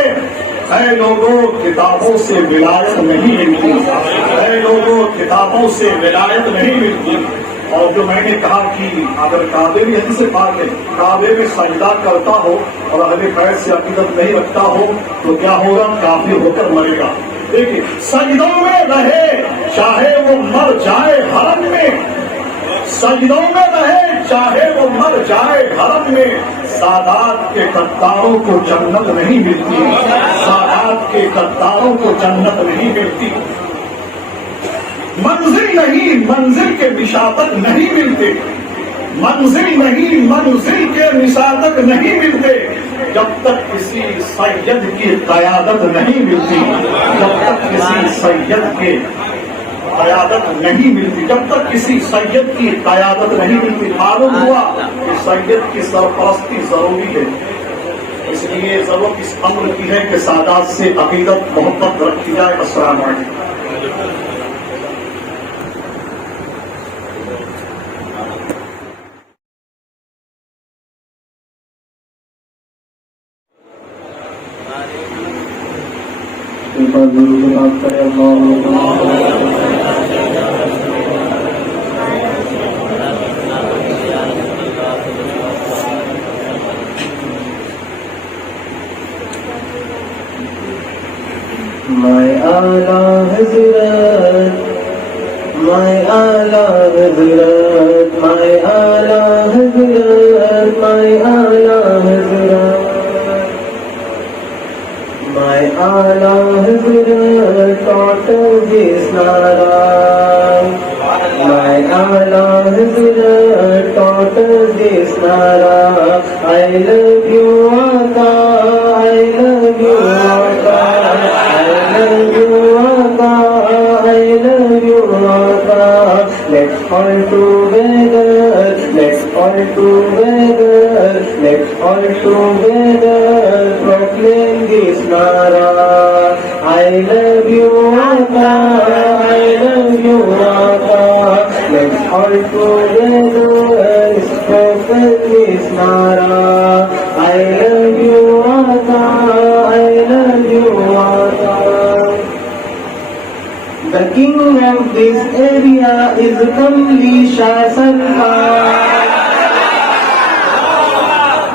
اے لوگوں کتابوں سے ولایت نہیں ملتی. اے لوگوں کتابوں سے ولایت نہیں ملتی. اور جو میں نے کہا کہ اگر کعبے میں حدیث پاک ہے کعبے میں سجدہ کرتا ہو اور اہل بیت سے عقیدت نہیں رکھتا ہو تو کیا ہوگا؟ کافر ہو کر مرے گا. دیکھیے سجدوں میں رہے چاہے وہ مر جائے حرم میں. سجدوں میں رہے چاہے وہ مر جائے حرم میں. سادات کے غداروں کو جنت نہیں ملتی. سادات کے غداروں کو جنت نہیں ملتی. منزل نہیں منزل کے نشاطک نہیں ملتے. منزل نہیں منزل کے نشاطک نہیں ملتے جب تک کسی سید کی قیادت نہیں ملتی. جب تک کسی سید کے قیادت نہیں ملتی. جب تک کسی سید کی قیادت نہیں ملتی. معلوم ہوا کہ سید کی سرپرستی ضروری ہے. اس لیے ضرورت اس امر کی ہے کہ سادات سے عقیدت محبت رکھی جائے. السلام علیکم. My Allah Hazrat, my Allah Hazrat, my Allah Hazrat, my Allah Hazrat, my Allah Hazrat taught us this nara. My Allah Hazrat taught us this nara. I love you, Aka, I love you, Aka, I love you, Aka, I love you, Aka. Let's all together, let's all together, let's all together proclaim this nara. I love you, Aka, I love you, Aka. Let's all together proclaim this nara. I love you, Aka, I love you, Aka. The king of this area is Kamli Shah Sarkar.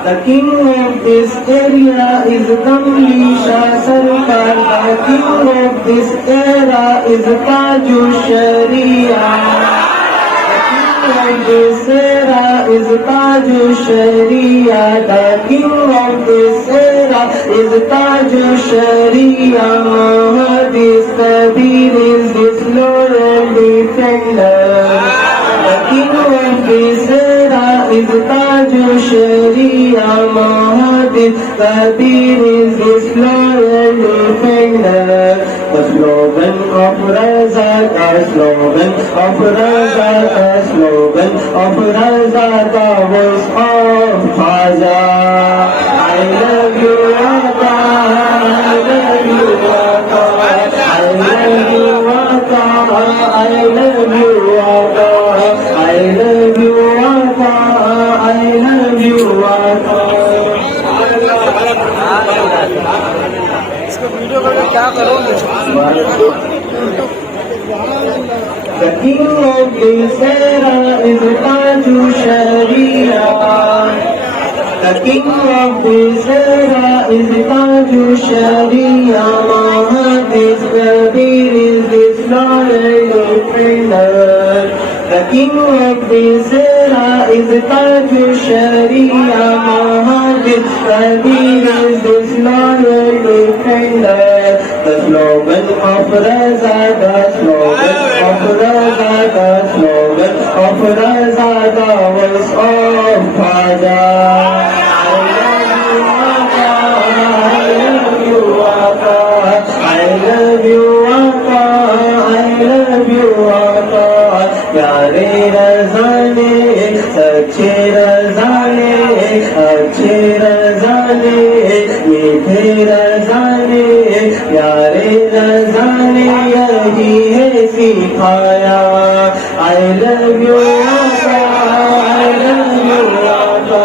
The king of this area is Kamli Shah Sarkar. The king of this era is Taju Sharia. This era is Taju Sharia. The king of this era is Taju Sharia. Muhammad's Kabir is his Lord and defender. The king of this era is Taju Sharia. Muhammad's Kabir is his Lord and defender. The slogan of Raza, the slogan of Raza, the slogan of Raza, the voice of Khaja. I love you, Aka, I love you, Aka, I love you, Aka, I love you, Aka, I love you, Aka, I love you, Aka. The king of this era is Taju Sharia. The king of this era is Taju Sharia. Muhammad's Kabir is his Lord and defender. The king of this era is Taju Sharia. Muhammad's Kabir is his Lord and defender. The slogan of Raza, the slogan of Raza, the slogan of Raza, the voice of Khaja. I love you, Aka, I love you, Aka, I love you, Aka. Pyare Razane, Sache Razane, Achhe Razane, Meethe Razane, Pyare Razane, yahi hai sikhaya. I love you, Aka, I love you, Aka.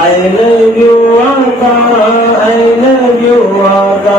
I love you, Aka, I love you, Aka.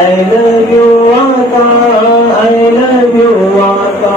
I love you, Aka, I love you, Aka.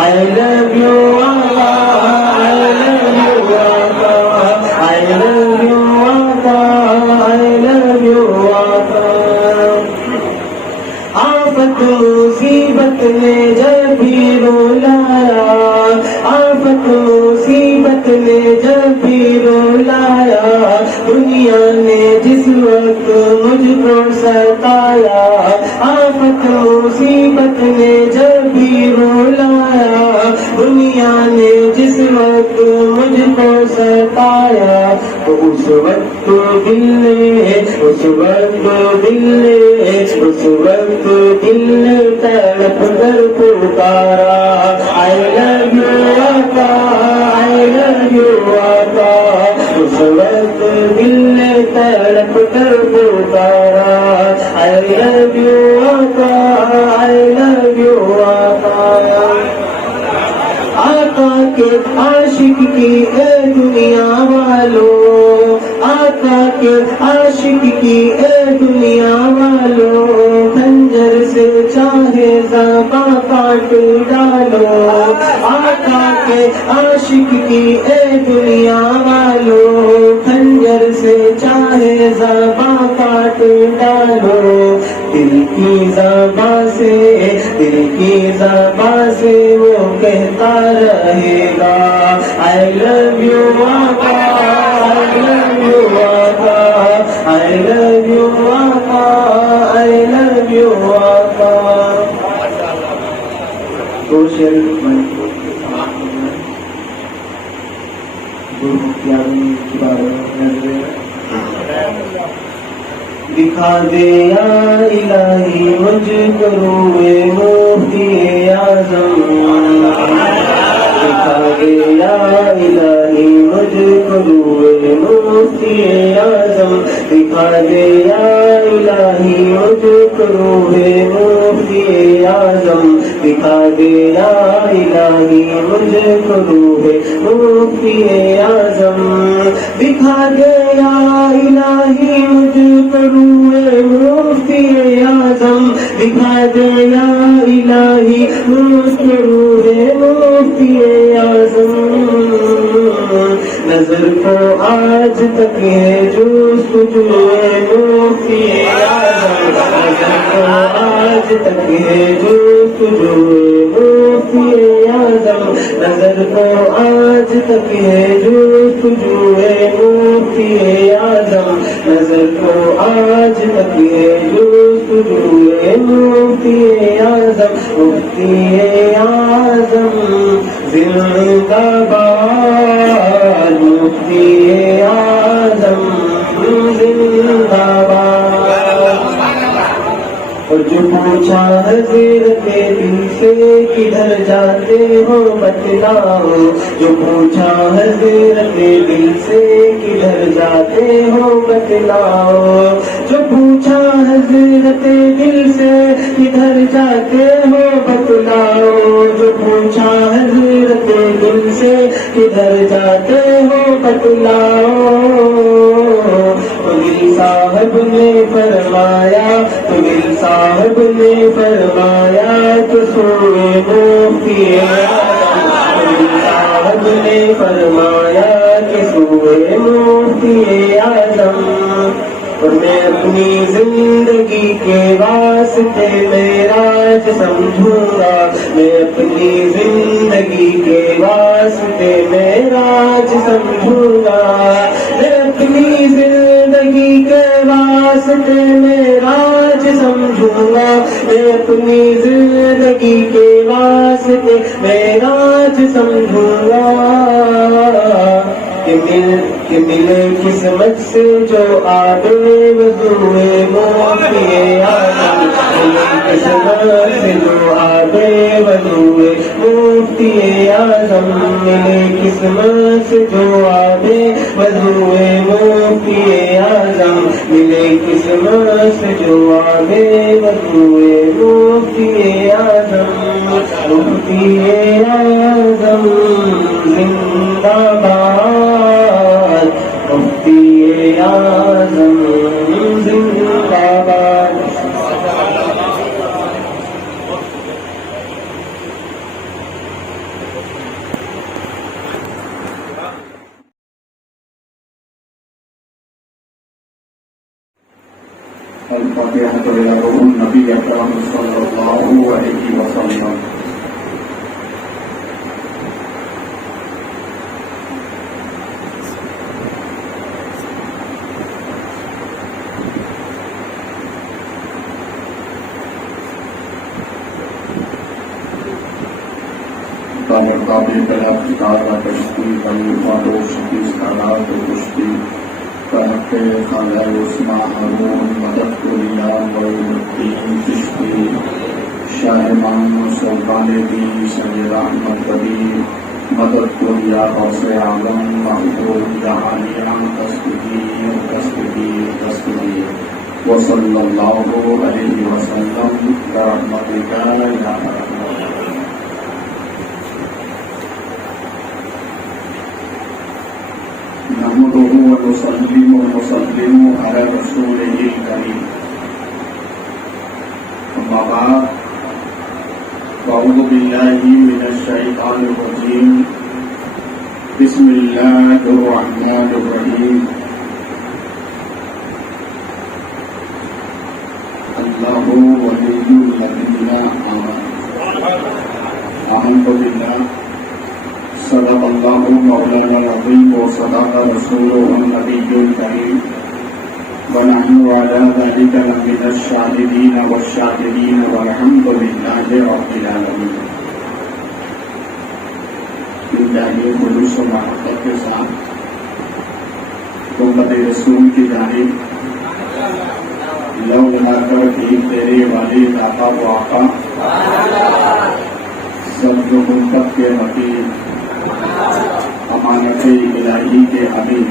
I love you, Aka, I love you, Aka, I love you, Aka, I love you, Aka. آفت مصیبت نے جب بھی رلایا، آفت مصیبت نے جب بھی رلایا، دنیا نے جس وقت مجھ کو ستایا، آفت مصیبت نے جب بھی رلایا، دنیا نے جس وقت مجھ کو ستایا، تو اس وقت دل نے اس وقت دل نے اس وقت دل نے تڑپ کر پکارا، I love you آقا، I love you آقا، اس وقت دل نے تڑپ کر پکارا، I love you آقا، I love you آقا۔ آقا کے عاشق کی اے دنیا والو، آقا کے عاشق کی اے دنیا والو، خنجر سے چاہے زباں کاٹ ڈالو، آقا کے عاشق کی اے دنیا والو، خنجر سے چاہے زباں کاٹ ڈالو، دل کی زباں سے دل کی زباں سے وہ کہتا رہے گا، I love you آقا، I love you آقا، I love you آقا، I love you آقا۔ تو شریف میں دکھا دے یا الہی مجھ کو روئے مفتی اعظم، دکھا دے یا الہی مجھ کو روئے مفتی اعظم، دکھا دے یا الہی مجھ کو روئے مفتی اعظم، دکھا دے یا الہی مجھ کو روئے مفتی اعظم، دکھا دے یا الہی مجھ کو روئے مفتی اعظم، دکھا دے یا الہی مجھ کو روئے مفتی اعظم، نظر کو آج تک ہے جستجوئے مفتی اعظم، نظر کو آج تک ہے جستجوئے مفتی اعظم، نظر کو آج تک ہے جستجوئے مفتی اعظم، نظر کو آج تک ہے جستجوئے مفتی اعظم، مفتی اعظم زندہ باد، مفتی اعظم زندہ باد۔ اور جو پوچھا حضرت دل سے کدھر جاتے ہو بتلاؤ، جو پوچھا حضرت دل سے کدھر جاتے ہو بتلاؤ، جو پوچھا حضرت دل سے کدھر جاتے ہو بتلاؤ، جو پوچھا حضرت دل سے کدھر جاتے ہو بتلاؤ، تو دل صاحب نے فرمایا، تو دل صاحب نے فرمایا کہ سوئے مفتی اعظم، دل صاحب نے فرمایا کہ سوئے مفتی اعظم، اور میں اپنی زندگی کے واسطے معراج سمجھوں گا، میں اپنی زندگی کے واسطے معراج سمجھوں گا، میں اپنی زندگی کے واسطے معراج سمجھوں گا، میں اپنی زندگی کے واسطے معراج سمجھوں گا، کہ ملے قسمت سے جو آبے وضوئے مفتی اعظم، ملے قسمت سے جو آبے وضوئے مفتی اعظم، ملے قسمت سے جو آبے وضوئے مفتی اعظم، ملے قسمت سے جو آبے وضوئے مفتی اعظم، مفتی اعظم زندہ باد، مفتی اعظم زندہ باد۔ الفاتحة إلى روح النبي أكرم صلى الله قابل طلب کتاب کشتی کلمہ روشنی سالات کشتی کرتے خالہ عثما ہارون مدد کو لیا الدین چشتی شاہ مان سلطان دی سید احمد کبیر مدد کو لیا غوث اعظم محبوب جہانیاں دستگیر وصلی اللہ علیہ وسلم برحمتک یا ارحم الراحمین. نحمده ونسلم على رسوله الكريم. أما بعد فأعوذ بالله من الشيطان الرجيم. بسم الله الرحمن الرحيم. الله ولي الذين آمنوا بالله. صدق الله مولانا العظيم وصدق رسوله النبي الكريم ونحن على ذلك لمن الشاهدين والشاكرين والحمد لله رب العالمين. انتہائی خلوص و محبت کے ساتھ امت رسول کی جانب لو لگا کر بھی تیرے والد آقا و آقا سب جو ملکت کے وکیل امانت الہی کے حبیب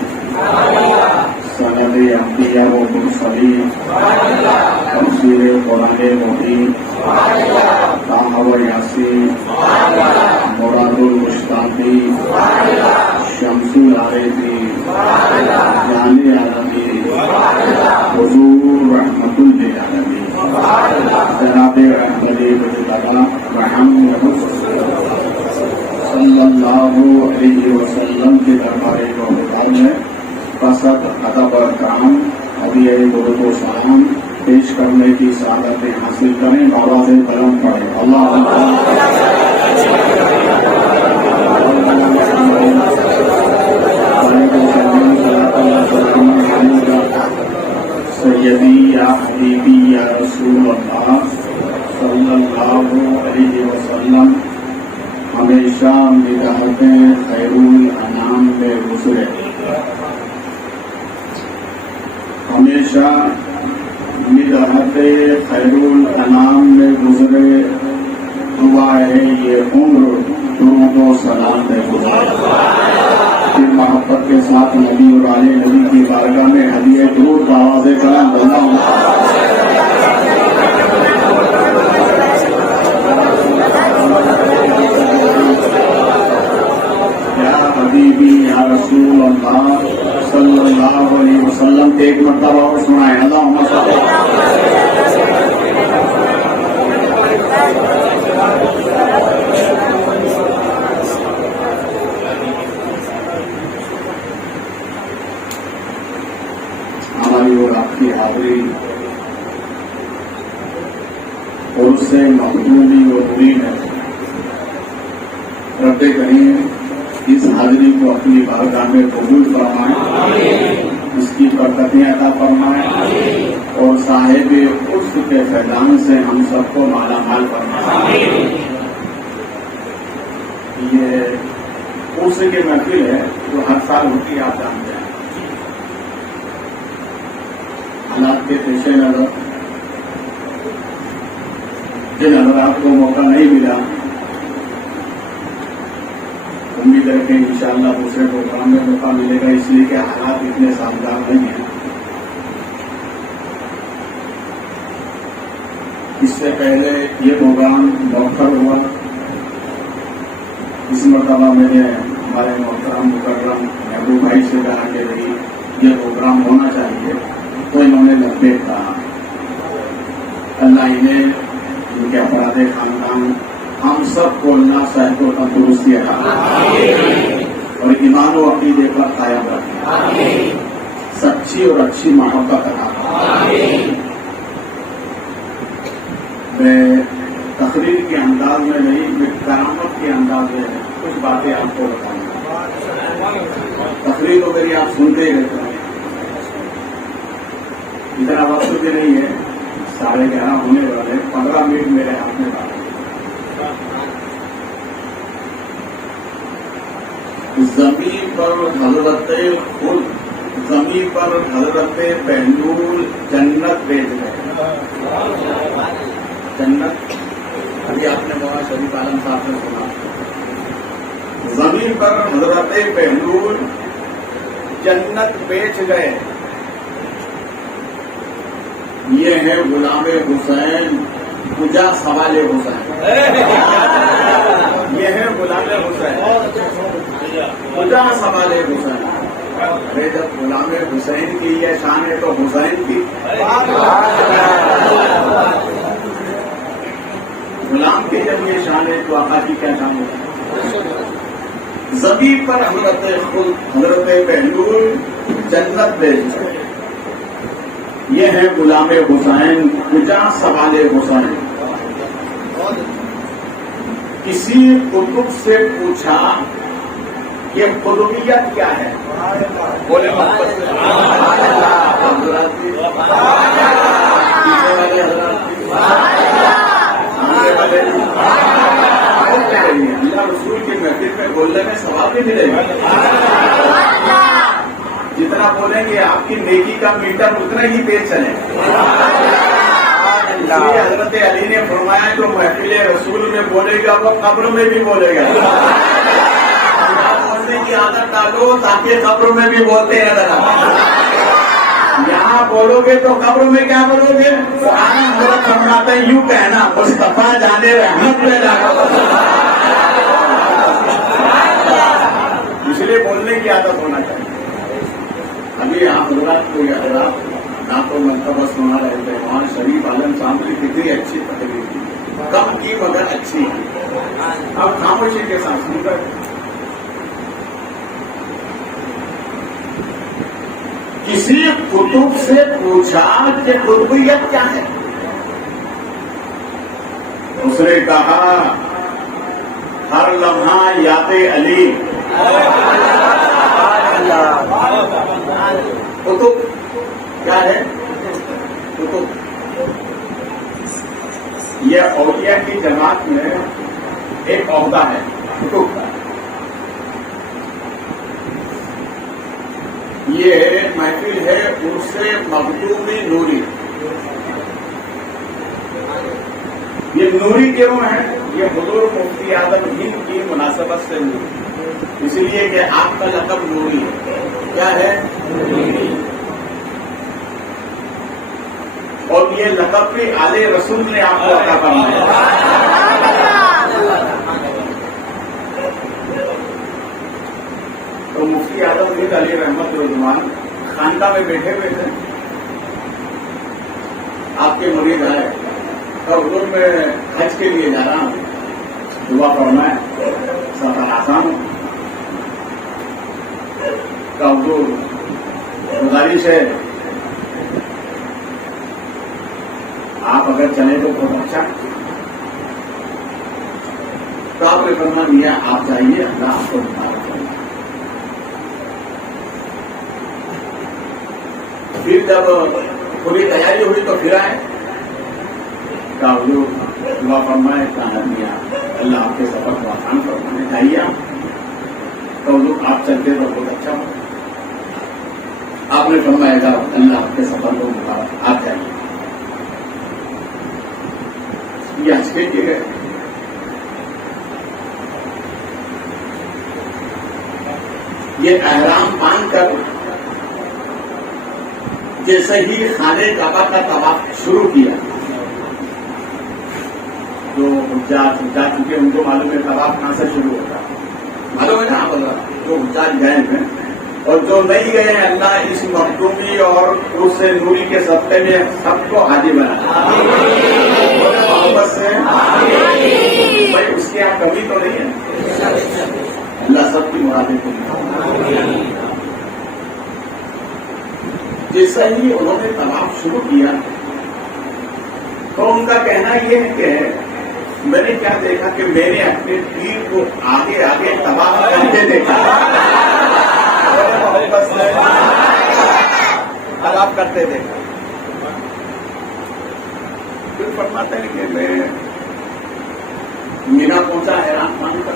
سند انبیاء و مرسلین تفسیر قرآن مبین طٰہٰ و یاسین مراد المشتاقین شمس العارفین جان عالمین حضور رحمت للعالمین جناب احمد مجتبی محمد صلی اللہ علیہ وسلم کے دربار گوہردار میں قصد ادب کرام ہدیہ درود و سلام پیش کرنے کی سعادت حاصل کریں. آواز بلند پڑھیں اللہ سیدی یا حبیبی یا رسول اللہ صلی اللہ علیہ وسلم ہمیشہ نگاہت خیر الانام میں گزرے. ہمیشہ نگاہت خیر الانام میں گزرے. دعا ہے یہ عمر درود و سلام میں گزرے. پھر محبت کے ساتھ نبی اور آل نبی کی بارگاہ میں ہدیہ درود کا آواز کلام بنتا ہوں. حبیبی یا رسول اللہ صلی اللہ علیہ وسلم ایک مرتبہ اور سنائیں اللہم صل ہماری اور آپ کی حاضری اور اس سے مخدومی اور مرید ہے. رب کریم اس حاضری کو اپنی بارگاہ میں قبول فرمائیں, اس کی برکتیں عطا فرمائیں اور صاحب عرف کے فیضان سے ہم سب کو مالا مال فرمائیں. یہ عرف کی محفل ہے جو ہر سال ہوتی ہے, آپ جانتے ہیں. حالات کے پیش نظر جن حضرات کو موقع نہیں ملا, امید ہے کہ انشاءاللہ دوسرے پروگرام میں موقع ملے گا, اس لیے کہ حالات اتنے سازگار نہیں ہیں. اس سے پہلے یہ پروگرام مؤخر ہوا. اس مرتبہ میں نے ہمارے محترم مکرم محبوب بھائی سے کہا کہ بھائی یہ پروگرام ہونا چاہیے, تو انہوں نے لبیک کہا. اللہ انہیں ان کے افراد خاندان ہم سب کو اللہ صحت و تندرستی عطا اور ایمان و عقیدے پر قائم رکھے, سچی اور اچھی محبت عطا. میں تقریر کے انداز میں نہیں, میں کرامت کے انداز میں کچھ باتیں آپ کو بتاؤں گا. تقریر تو میری آپ سنتے ہی رہتے ہیں, اتنا وقت بھی نہیں ہے, 11:30 ہونے والے, 15 منٹ میرے ہاتھ میں بات. زمین پر حضرت خود زمین پر حضرت بہلول جنت بیچ گئے. جنت ابھی آپ نے مولانا شریف عالم صاحب نے سنا. زمین پر حضرت بہلول جنت بیچ گئے. یہ ہے غلام حسین پوجا سوال حسین. یہ ہے غلام حسین پوجا سوال حسین. ارے جب غلام حسین کی یہ شان ہے تو حسین کی غلام کی جب یہ شان ہے تو آقا کی کیا شان ہوگی. زمین پر حضرت بہلول جنت بیچ گئے. یہ ہے غلام حسین پوجا سوال حسین. کسی قطب سے پوچھا یہ قطبیت کیا ہے. بولے اللہ رسول کی محفل میں بولنے میں ثواب بھی ملے گا. جتنا بولیں گے آپ کی نیکی کا میٹر اتنا ہی تیز چلے. حضرت علی نے فرمایا جو محفل رسول میں بولے گا وہ قبر میں بھی بولے گا. بولنے کی عادت ڈالو تاکہ قبر میں بھی بولتے ہیں. یہاں بولو گے تو قبر میں کیا بولو گے. حضرت فرماتے ہیں یوں کہنا مصطفیٰ جانے رحمت میں لاگو. اس لیے بولنے کی عادت ہونا چاہیے. ابھی آپ حضرات کو یہ حضرات نہ تو مرتبہ سنا رہے تھے وہاں شریف عالم صاحب کی کتنی اچھی تقریر تھی. کم کی مگر اچھی ہے. اب خاموشی کے ساتھ سن کر کسی قطب سے پوچھا کہ قطبیت کیا ہے. اس نے کہا ہر لمحہ یاد علی. قطب کیا ہے. قطب یہ اولیاء کی جماعت میں ایک عہدہ ہے قطب کا. یہ محفل ہے عرس مخدوم نوری. یہ نوری کیوں ہے. یہ حضور مفتی اعظم ہند کی مناسبت سے نوری. اس لیے کہ آپ کا لقب نوری ہے. کیا ہے. اور یہ لقب بھی آل رسول نے آپ کو عطا فرمایا. تو مفتی اعظم ہند علی رحمت رضوان خانقاہ میں بیٹھے ہوئے تھے. آپ کے مرید آئے اور حضور میں حج کے لیے جا رہا ہوں دعا فرمائے سفر آسان ہو. کا حضور گزارش ہے آپ اگر چلیں تو بہت اچھا. تو آپ نے فرما دیا آپ جائیے اللہ آپ کو بتا رہا. پھر جب پوری تیاری ہوئی تو پھر آئے. کا حضور دعا فرمائے کہا دیا اللہ آپ کے سفر کو آسان فرمانے چاہیے. تو حضور آپ چلتے تو بہت اچھا ہو. آپ نے فرمایا گا اللہ آپ کے سفر کو آپ جائیے. یہ حج کے لیے گئے. یہ احرام باندھ کر جیسے ہی خانے کعبہ کا طواف شروع کیا جو جا چکے ان کو معلوم ہے طواف کہاں سے شروع ہوتا. معلوم ہے نا آپ جو حجاج گئے ہیں اور جو نہیں گئے ہیں اللہ اس مخدومی اور اس نوری کے صدقے میں سب کو حاجی بنا. محبت سے بھائی اس کی آپ کمی تو نہیں ہے. اللہ سب کی مرادیں کو جیسا ہی انہوں نے طواف شروع کیا تو ان کا کہنا یہ ہے کہ میں نے کیا دیکھا کہ میں نے اپنے پیر کو آگے آگے طواف کرتے دیکھا. طواف کرتے دیکھا. پھر فرماتے ہیں کہ میں مینا پہنچا حیران مان کا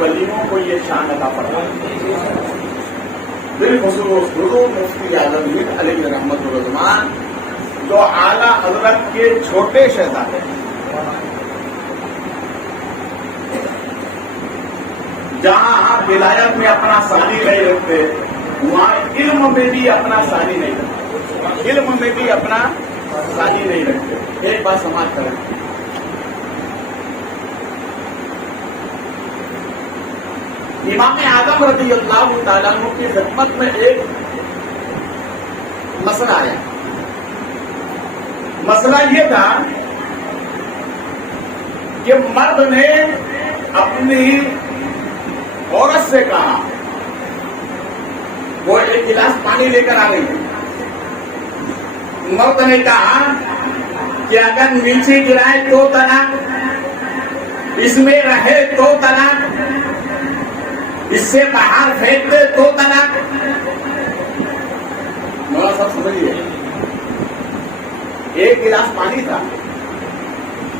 ولیوں کو یہ شان عطا فرمائے۔ بالخصوص حضور مفتی اعظم ہند علیہ رحمت الرحمان جو اعلیٰ حضرت کے چھوٹے شہزادے ہیں، جہاں آپ ولایت میں اپنا ثانی نہیں رکھتے، وہاں علم میں بھی اپنا ثانی نہیں رکھتے، علم میں بھی اپنا ثانی نہیں رکھتے۔ ایک بات سماعت کریں، امام اعظم رضی اللہ تعالیٰ عنہ کی خدمت میں ایک مسئلہ آیا۔ مسئلہ یہ تھا کہ مرد نے اپنی عورت سے کہا، وہ ایک گلاس پانی لے کر آ گئی، مرد نے کہا کہ اگر نیچے گرائے تو طلاق، اس میں رہے تو طلاق، اس سے باہر پھینک دے تو طلاق۔ مولا صاحب سمجھیے، ایک گلاس پانی تھا،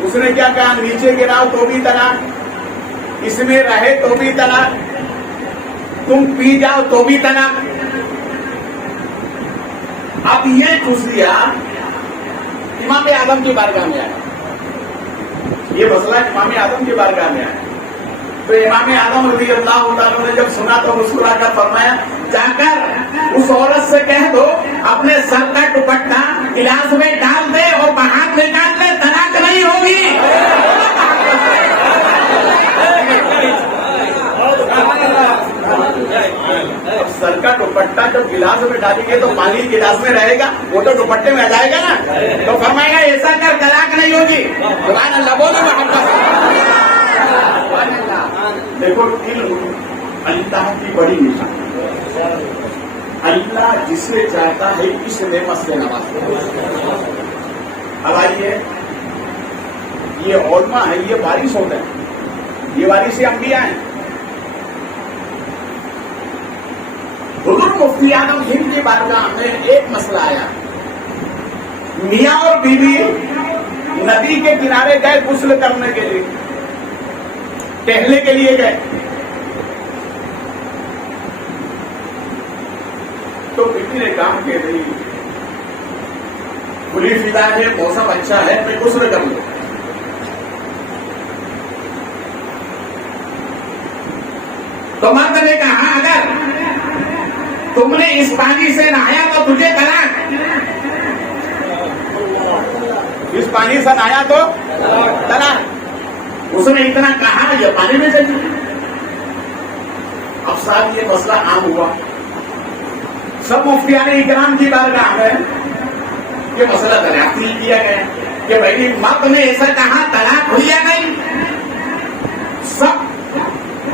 اس نے کیا کہا، نیچے گراؤ تو بھی طلاق، اس میں رہے تو بھی طلاق، تم پی جاؤ تو بھی طلاق۔ اب یہ خصوصیہ امام اعظم کی بارگاہ میں آیا، یہ مسئلہ امام اعظم کی بارگاہ میں آیا، تو امام اعظم رضی اللہ تعالیٰ نے جب سنا تو مسکرا کر فرمایا، جا کر اس عورت سے کہہ دو اپنے سر کا دوپٹہ گلاس میں ڈال دے اور باہر نکال دے، طلاق نہیں ہوگی۔ سر کا دوپٹہ جب گلاس میں ڈالیں گے تو پانی گلاس میں رہے گا، وہ تو دوپٹے میں آ جائے گا نا، تو فرمائے گا ایسا کر طلاق نہیں ہوگی۔ سبحان اللہ، بولو محبت۔ دیکھو، علم اللہ کی بڑی نشانی، اللہ جسے چاہتا ہے اس نعمت سے نوازتا ہے۔ اب آئیے، یہ علماء ہے، یہ وارث ہوتے ہیں، یہ وارث انبیاء ہیں۔ حضور مفتی اعظم ہند کی بارگاہ میں ایک مسئلہ آیا، میاں اور بیوی ندی کے کنارے گئے غسل کرنے کے لیے، ٹہلنے کے لیے گئے، تو بیوی نے کہا کہ نہیں، کھلی فضا ہے، موسم اچھا ہے، میں غسل کر لوں۔ تو مرد نے کہا اگر تم نے اس پانی سے نہایا تو تجھے طلاق، اس پانی سے نہایا تو طلاق۔ اس نے اتنا کہا، یہ پانی میں چلی۔ اب صاحب یہ مسئلہ عام ہوا، سب مفتیان اکرام کی بارگاہ میں یہ مسئلہ دریافت کیا گیا کہ بھائی مرد نے ایسا کہا، طلاق ہوئی یا نہیں؟ سب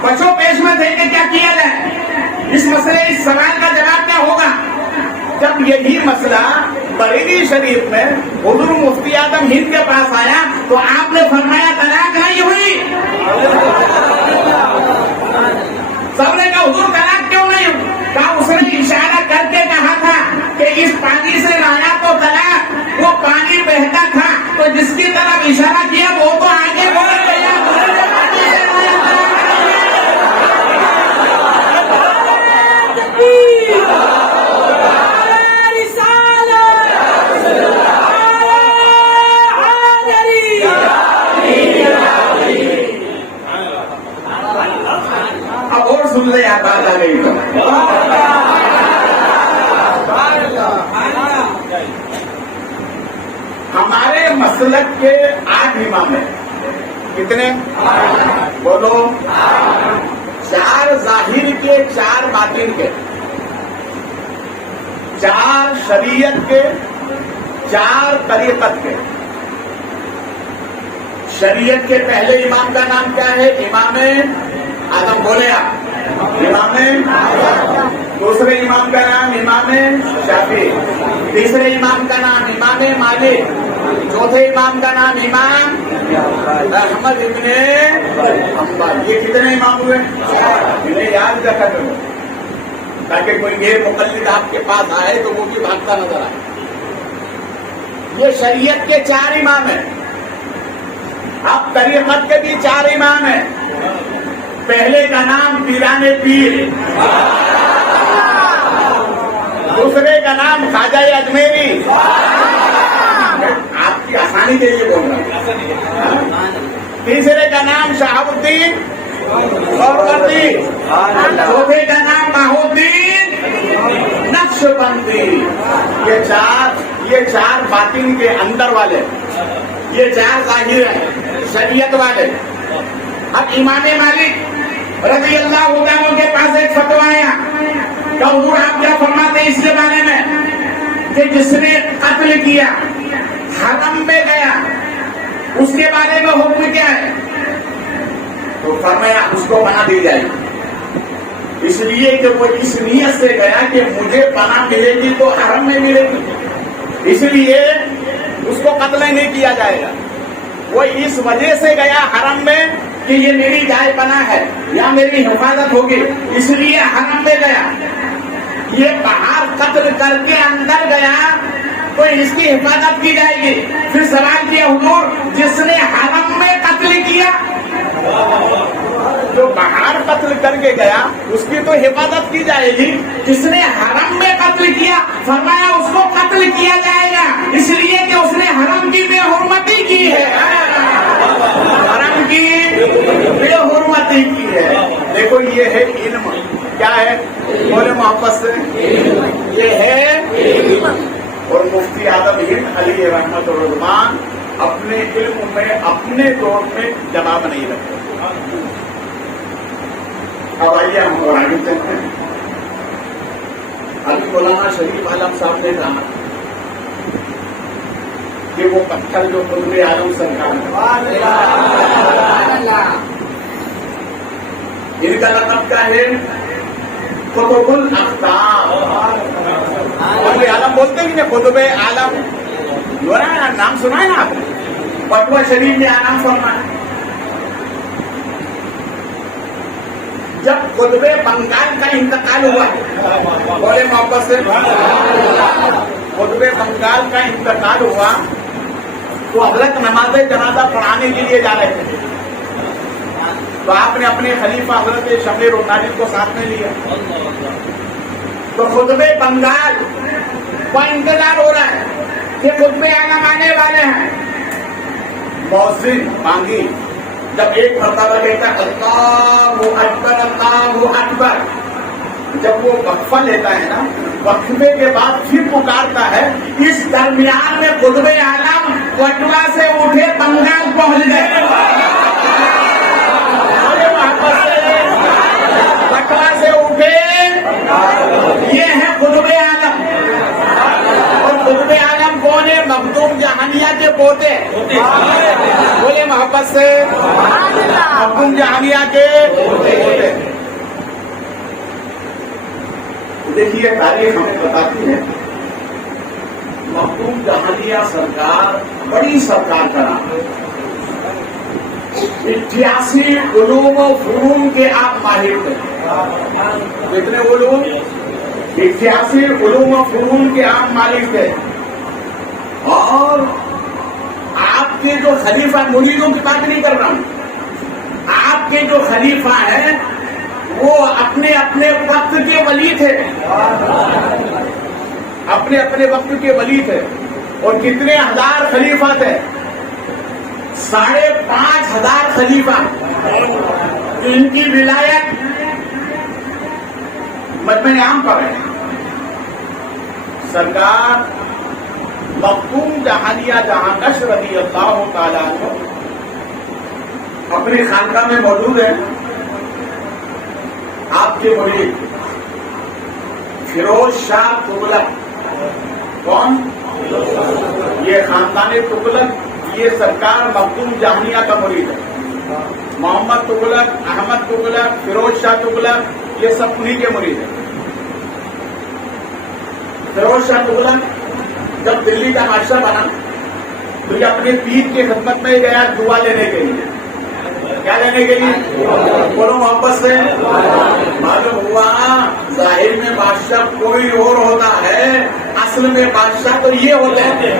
بچوں پیش میں دے کے کیا کیا جائے، اس مسئلے، اس سوال کا جواب کیا ہوگا؟ جب یہی مسئلہ بریلی شریف میں حضور مفتی اعظم ہند کے پاس آیا تو آپ نے فرمایا طلاق نہیں ہوئی۔ سب نے کہا حضور طلاق کیوں نہیں ہوئی؟ کہا اس نے اشارہ کر کے کہا تھا کہ اس پانی سے نہایا تو طلاق، وہ پانی بہتا تھا تو جس کی طرف اشارہ کیا وہ تو آگے بڑھ گیا۔ اب اور سن لے، آپ بات آ گئی تو ہمارے مسلک کے 8 امام ہیں، کتنے؟ بولو، 4 ظاہر کے، 4 باطن کے، 4 شریعت کے، 4 طریقت کے۔ شریعت کے پہلے امام کا نام کیا ہے؟ امام اعظم، بولے آپ، امام۔ دوسرے امام کا نام امام شافعی، تیسرے امام کا نام امام مالک، چوتھے امام کا نام امام احمد ابن حنبل۔ یہ کتنے امام ہوئے؟ انہیں یاد رکھا کرو تاکہ کوئی غیر مقلد آپ کے پاس آئے تو وہ بھی بھاگتا نظر آئے۔ یہ شریعت کے 4 امام ہیں، اب طریقت کے بھی 4 امام ہیں۔ پہلے کا نام پیران پیر، دوسرے کا نام خواجہ اجمیری. آپ کی آسانی کے لیے بول رہا ہوں. تیسرے کا نام شہاب الدین سہروردی، چوتھے کا نام بہاؤالدین نقشبندی. یہ چار باطن کے اندر والے، یہ چار ظاہر ہیں شریعت والے. اب امام مالک رضی اللہ عنہ کے پاس ایک فتویٰ آیا کہ حضور آپ کیا فرماتے ہیں اس کے بارے میں کہ جس نے قتل کیا حرم میں گیا اس کے بارے میں حکم کیا ہے؟ تو فرمایا اس کو پناہ دی جائے گی، اس لیے کہ وہ اس نیت سے گیا کہ مجھے پناہ ملے گی تو حرم میں ملے گی، اس لیے اس کو قتل نہیں کیا جائے گا. وہ اس وجہ سے گیا حرم میں کہ یہ میری جائے پناہ ہے یا میری حفاظت ہوگی، اس لیے حرم میں گیا. یہ باہر قتل کر کے اندر گیا تو اس کی حفاظت کی جائے گی. پھر سوال کیا حضور جس نے حرم میں قتل کیا، جو باہر قتل کر کے گیا اس کی تو حفاظت کی جائے گی، جس نے حرم میں قتل کیا فرمایا اس کو قتل کیا جائے گا، اس لیے کہ اس نے حرم کی بے حرمتی کی ہے، حرم کی بے حرمتی کی ہے. دیکھو یہ ہے علم. کیا ہے؟ بولے محبت سے، یہ ہے. اور مفتی اعظم ہند علی رحمت الرحمان اپنے علم میں اپنے دور میں جواب نہیں رکھتے. اب آئیے ہم اور آگے چلتے ہیں. ابھی مولانا شریف عالم صاحب نے کہا کہ وہ پتھر جو قطب عالم سرکار ان کا لقب کیا ہے؟ قطب الاقطاب. قطب عالم بولتے ہیں کہ قطب عالم نام سنا ہے نا آپ نے؟ فتویٰ شریف میں نام سننا ہے. جب قطب بنگال کا انتقال ہوا، بولے محبت سے، قطب بنگال کا انتقال ہوا تو حضرت نماز جنازہ پڑھانے کے لیے جا رہے تھے. تو آپ نے اپنے خلیفہ حضرت شمع روحانی کو ساتھ میں لیا. تو قطب بنگال کا انتظار ہو رہا ہے کہ قطب عالم آنے والے ہیں. مؤذن بانگی جب ایک مرتبہ کہتا ہے اللہ اکبر اللہ اکبر، جب وہ وقفہ لیتا ہے نا، وقفے کے بعد پھر پکارتا ہے. اس درمیان میں قطب عالم وٹوا سے اٹھے بنگال پہنچ گئے. وٹوا سے اٹھے، یہ ہے قطب عالم. اور قطب عالم کون ہے؟ مخدوم جہانیہ کے پوتے. بولے محبت سے، مخدوم جہانیہ کے پوتے. دیکھیے تاریخ ہمیں بتاتی ہے مخدوم جہانیہ سرکار بڑی سرکار کا نام ہے. 88 علوم و فنون کے آپ ماہر تھے. کتنے علوم؟ 88 علوم و فنون کے آپ مالک تھے. اور آپ کے جو خلیفہ، مریدوں کی بات نہیں کر رہا ہوں، آپ کے جو خلیفہ ہیں وہ اپنے اپنے وقت کے ولی تھے، اپنے اپنے وقت کے ولی تھے. اور کتنے ہزار خلیفہ تھے؟ 5,500 خلیفہ. ان کی ولایت مجمع عام پر ہے. سرکار مخدوم جہانیہ جہانگش رضی اللہ تعالیٰ عنہ اپنی خانقاہ میں موجود ہے. آپ کے مرید فیروز شاہ تغلق. کون؟ یہ خاندان تغلق، یہ سرکار مخدوم جہانیہ کا مرید ہے. محمد تغلق، احمد تغلق، فیروز شاہ تغلق، یہ سب انہی کے مرید ہیں. فیروز شاہ تغلق جب دلی کا بادشاہ بنا تو یہ اپنے پیر کی خدمت میں گیا دعا لینے کے لیے. کیا لینے کے لیے؟ بولو محبت سے. معلوم ہوا ظاہر میں بادشاہ کوئی اور ہوتا ہے، اصل میں بادشاہ تو یہ ہوتے ہیں.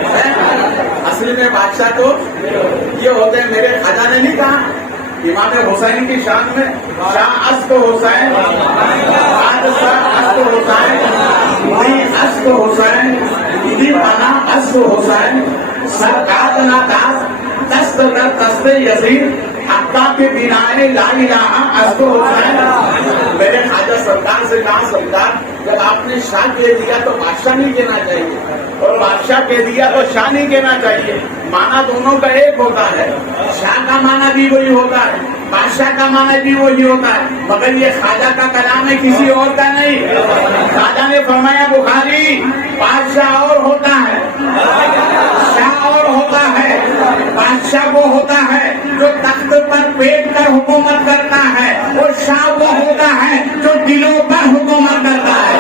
اصل میں بادشاہ تو یہ ہوتے ہیں. میرے خواجہ نے نہیں کہا امام حسین کی شان میں شاہ اشک حسین، بادشاہ اشک حسین، دی اشک حسین، دی بنا اشک حسین، سرکار ناکاس دست در دست یزید، حقا کے بنائے لا الہ اشک حسین۔ میرے خواجہ سرکار سے کہا سرکار جب آپ نے شاہ کہہ دیا تو بادشاہ نہیں کہنا چاہیے، اور بادشاہ کہہ دیا تو شاہ نہیں کہنا چاہیے، معنی دونوں کا ایک ہوتا ہے، شاہ کا معنی بھی وہی ہوتا ہے، بادشاہ کا معنی بھی وہی ہوتا ہے، مگر یہ خواجہ کا کلام ہے کسی اور کا نہیں۔ خواجہ نے فرمایا بخاری بادشاہ اور ہوتا ہے، شاہ اور ہوتا ہے، بادشاہ وہ ہوتا ہے جو تخت پر بیٹھ کر حکومت کرتا ہے، اور شاہ وہ ہوتا ہے جو دلوں پر حکومت کرتا ہے۔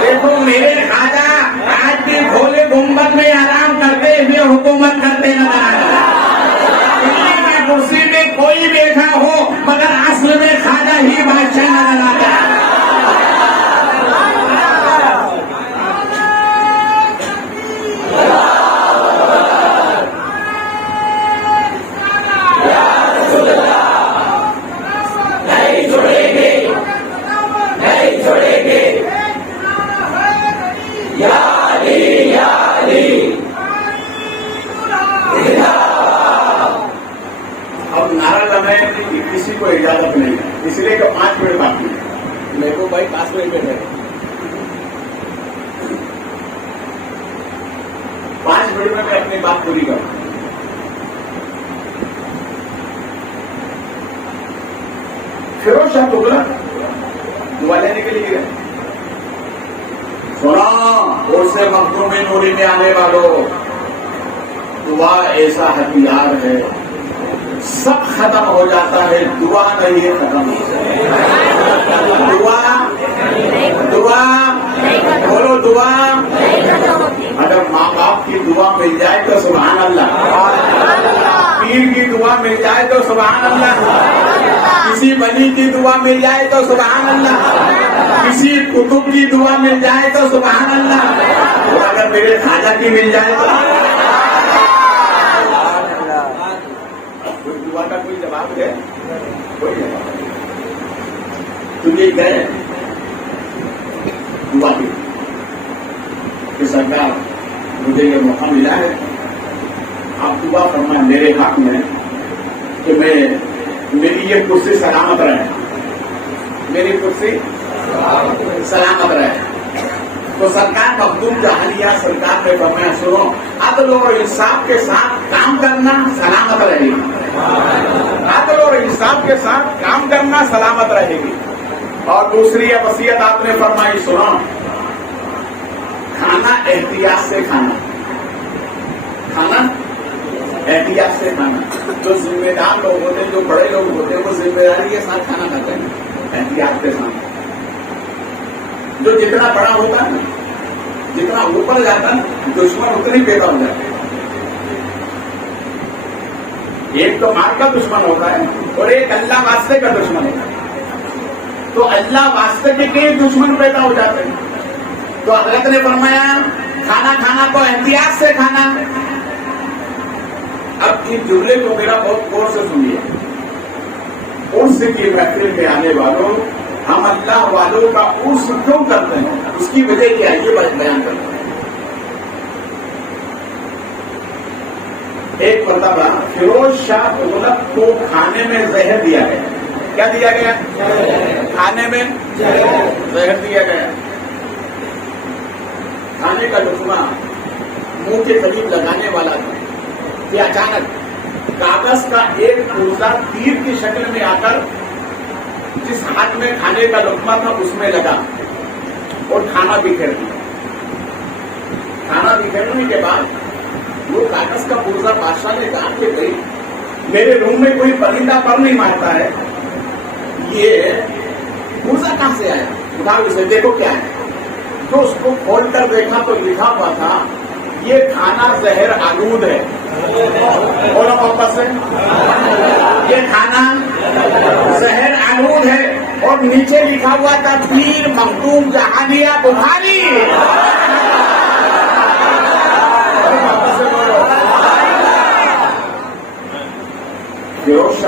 دیکھو میرے خواجہ آج بھی بھولے گنبد میں آرام کرتے ہوئے حکومت کرتے نظر آ رہے ہیں۔ دلی کی کرسی میں کوئی بیٹھا ہو مگر اصل میں خواجہ ہی بادشاہ نظر آتا ہے۔ اب نعرہ لگائے کہ کسی کو اجازت نہیں ہے، اس لیے کہ 5 منٹ باقی ہے۔ میرے کو بھائی 5 منٹ ہے، 5 منٹ میں اپنی بات پوری کروں۔ فیروز شاہ تغلق دعا لینے کے لیے گئے، سنا اور سے مخدوم نوری میں آنے والوں، دعا ایسا ہتھیار ہے سب ختم ہو جاتا ہے، دعا نہیں ہے ختم۔ دعا دعا بولو دعا، اگر ماں باپ کی دعا مل جائے تو سبحان اللہ، پیر کی دعا مل جائے تو سبحان اللہ، کسی ولی کی دعا مل جائے تو سبحان اللہ، کسی کتب کی دعا مل جائے تو سبحان اللہ، اور اگر میرے خواجہ کی مل جائے تو دعا کا کوئی جواب ہے؟ کوئی جواب تجھے گئے دعا کی کہ سرکار مجھے یہ موقع ملا ہے، آپ دعا فرمائیں میرے حق میں کہ میری یہ کرسی سلامت رہے، میری کرسی سلامت رہے۔ تو سرکار مخدوم جہانیہ سرکار نے فرمایا سنو، عدل اور انصاف کے ساتھ کام کرنا سلامت رہے گی، عدل اور انصاف کے ساتھ کام کرنا سلامت رہے گی۔ اور دوسری وصیت آپ نے فرمائی سنو، کھانا احتیاط سے کھانا، کھانا احتیاط سے کھانا۔ جو ذمہ دار لوگ ہوتے ہیں، جو بڑے لوگ ہوتے ہیں، وہ ذمہ داری کے ساتھ کھانا کھاتے ہیں، احتیاط کے ساتھ۔ جو جتنا بڑا ہوتا ہے جتنا اوپر جاتا ہے دشمن اتنی پیدا ہو جاتے ہیں۔ ایک تو مال کا دشمن ہوتا ہے اور ایک اللہ واسطے کا دشمن ہوتا ہے، تو اللہ واسطے کے کئی دشمن پیدا ہو جاتے ہیں۔ تو حضرت نے فرمایا کھانا کھانا تو احتیاط سے کھانا۔ اب اس جملے کو میرا بہت غور سے سنیے، عرس کی محفل میں آنے والوں، ہم اللہ والوں کا عرس کیوں کرتے ہیں، اس کی وجہ کیا ہے یہ بیان کرتے ہیں۔ ایک مرتبہ فیروز شاہ تغلق کو کھانے میں زہر دیا گیا۔ کیا دیا گیا؟ کھانے میں زہر دیا گیا۔ کھانے کا لقمہ منہ کے قریب لگانے والا تھا کہ اچانک کاغذ کا ایک ٹکڑا تیر کی شکل میں آ کر جس ہاتھ میں کھانے کا لقمہ تھا اس میں لگا اور کھانا بکھیر دیا۔ کھانا بکھیرنے کے بعد وہ کاغذ کا پرزا بادشاہ نے کہا کہ بھائی میرے روم میں کوئی پرندہ پر نہیں مارتا ہے، یہ پرزا کہاں سے آیا؟ اٹھاؤ اسے دیکھو کیا ہے۔ تو اس کو کھول کر دیکھا تو لکھا ہوا تھا یہ کھانا زہر آلود ہے۔ بولو واپس سے، یہ کھانا زہر آلود ہے، اور نیچے لکھا ہوا تھا پیر مخدوم جہانیہ بخاری۔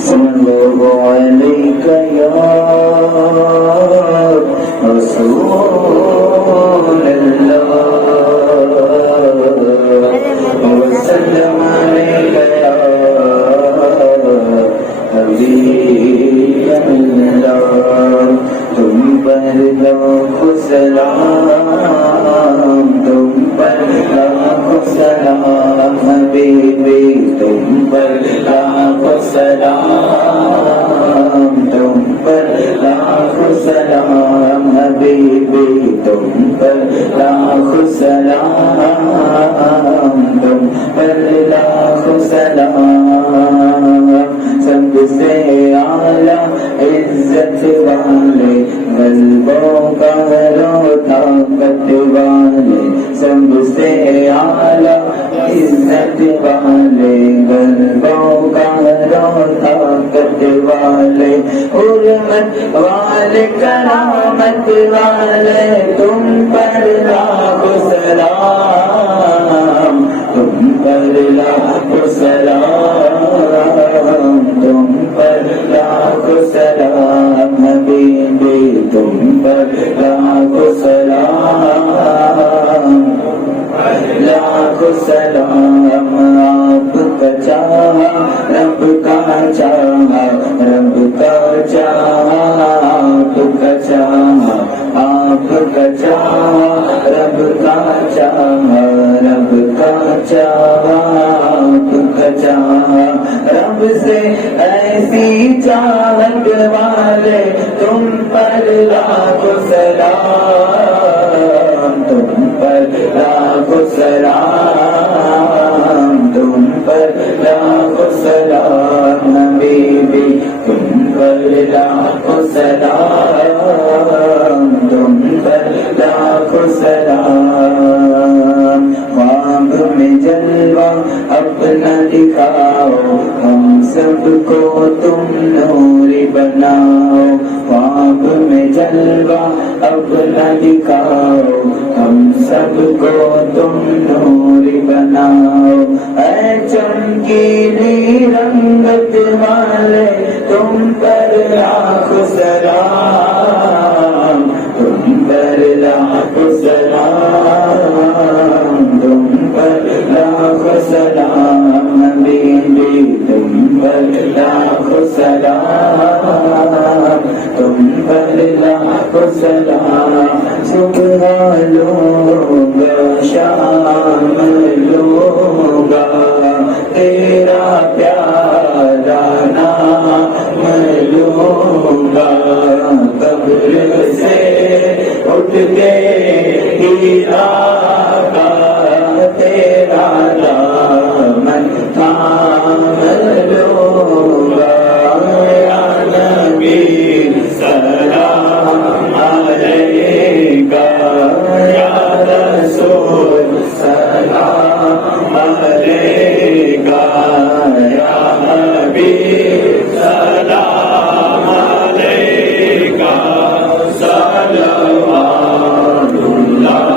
صلو علیک یا رسول اللہ وسلم علیک یا حبیب اللہ تم پر لاکھوں سلام تم پر لاکھوں سلام حبیبی تم پر لاکھوں سلام تم پر لاکھوں سلام حبیبی تم پر لاکھوں سلام تم پر لاکھوں سلام سب سے اعلیٰ عزت والے غلبوں کا رو طاقت والے سب سے اعلیٰ عزت والے غلبوں کا رو طاقت والے حرمت والے کرامت والے تم پر لاکھوں سلام تم پر لاکھوں سلام تم پر لاکھوں سلام حبیبی تم پر لاکھوں سلام لاکھوں سلام آپ کا چاہا رب کا چاہا رب کا چاہا آپ کا چاہا آپ کا چاہا رب کا چاہا رب کا چاہا آپ کا چاہا رب سے ایسی چاہت والے تم پر لاکھوں سلام تم پر لاکھوں سلام تم پر لاکھوں سلام حبیبی تم پر لاکھوں سلام تم پر لاکھوں سلام خواب میں جلوہ اپنا دکھاؤ ہم سب کو تم نوری بناؤ خواب میں جلوہ اپنا دکھاؤ ہم سب کو تم نوری بناؤ اے چمکیلی رنگت والے تم پر لاکھوں سلام تم پر لاکھوں سلام تم پر لاکھوں سلام حبیبی تم پر لاکھوں سلام تم پر لاکھوں سلام صبح لوگا شام لوگا تیرا پیارا نام لوگا قبر سے اٹھ کے ہی آقا تیرا دامن تھام لوگا یا نبی سلام علیکہ یا رسول سلام علیکہ یا حبیب سلام علیکہ صلوات اللہ